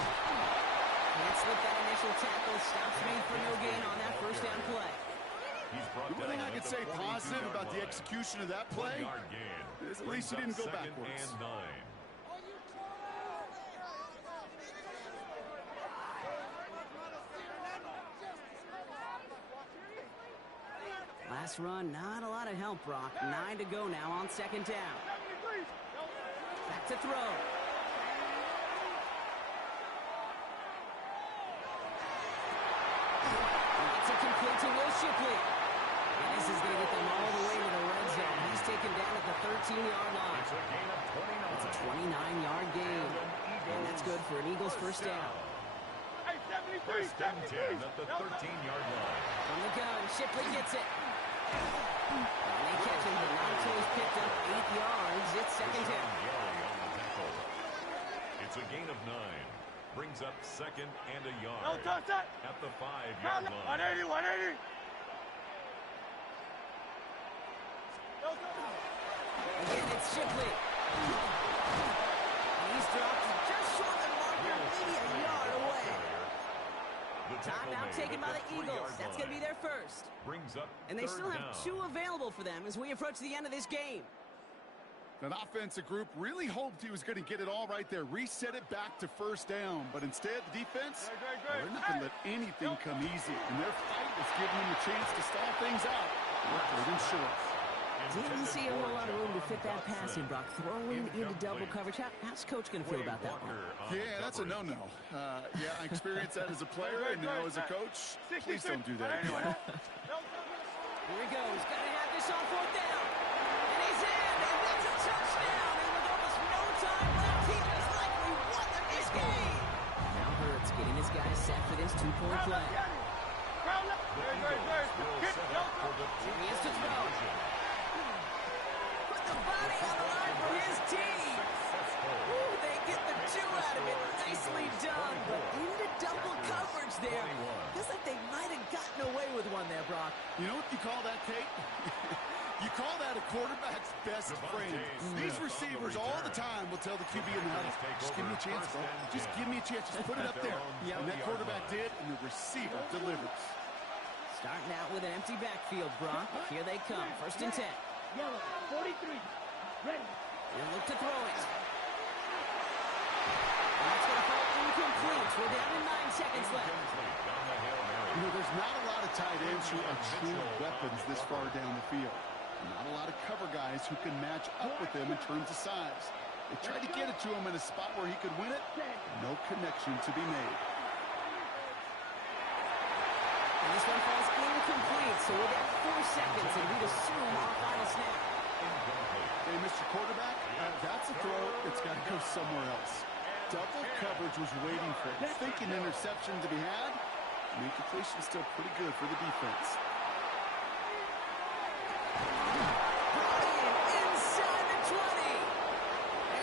Can't slip that initial tackle. Stops made for no gain on that first down play. The one thing I could say positive about the execution of that play is at least he didn't go backwards. Last run, not a lot of help, Brock. 9 to go now on second down. Back to throw. It's a complete to Will Shipley. And this is going to get them all the way to the red zone. He's taken down at the 13-yard line. It's a 29-yard gain. And that's good for an Eagles first down. First and 10 at the 13-yard line. From the gun, Shipley gets it. And they catch him, but Monto's picked up 8 yards. It's second down. It's a gain of 9. Brings up second and a yard at the 5-yard line. 180. Again, it's Shipley. He's dropped just short of the marker, maybe a yard away. Timeout taken by the Eagles. That's going to be their first. And they still have 2 available for them as we approach the end of this game. That offensive group really hoped he was going to get it all right there, reset it back to first down. But instead, the defense, they're not going to let anything come easy. And their fight is giving them a chance to stall things out. Third and short. Didn't see a whole lot of room to fit that pass in, Brock. Throwing into double coverage. How's Coach going to feel about that one? Yeah, that's a no-no. Yeah, I experienced that as a player, and now as a coach, please don't do that again. Here he goes. Got to have this on fourth down. And he's in. And that's a touchdown. And with almost no time left, he has likely won this game. Now Hurts getting his guys set for this two-point play. Here he is to throw. Put the body on the line for his team. Ooh, they get the two out of it. Nicely done. But into double coverage there. Feels like they might have gotten away with one there, Brock. You know what you call that, Kate? You call that a quarterback's best friend. These receivers all the time will tell the QB in the huddle, just give me a chance, bro. Just give me a chance. Just put it up there. And that quarterback did, and the receiver delivers. Starting out with an empty backfield, Brock. Here they come. First and 10. Yellow, 43. Ready. They'll look to throw it. And that's going to fall incomplete. We're down to 9 seconds left. You know, there's not a lot of tight ends who are true weapons this far down the field. Not a lot of cover guys who can match up with them in terms of size. They tried to get it to him in a spot where he could win it. No connection to be made. And this one falls incomplete, so we're down 4 seconds, and we'd assume our final snap. Hey, Mr. Quarterback, that's a throw that's got to go somewhere else. Double coverage was waiting for it. Thinking interception to be had. The incompletion is still pretty good for the defense. Inside the 20.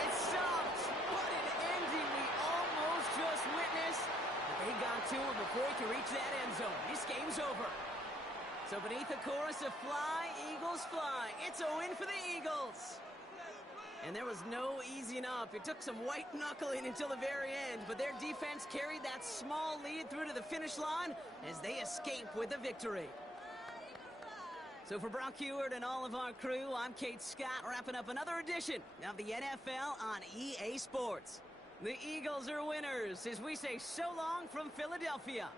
It's stopped. What an ending we almost just witnessed. But they got to him before he could reach that end zone. This game's over. So beneath the chorus of Fly, Eagles Fly, it's a win for the Eagles. And there was no easing up. It took some white knuckling until the very end, but their defense carried that small lead through to the finish line as they escape with a victory. So for Brock Heward and all of our crew, I'm Kate Scott, wrapping up another edition of the NFL on EA Sports. The Eagles are winners as we say so long from Philadelphia.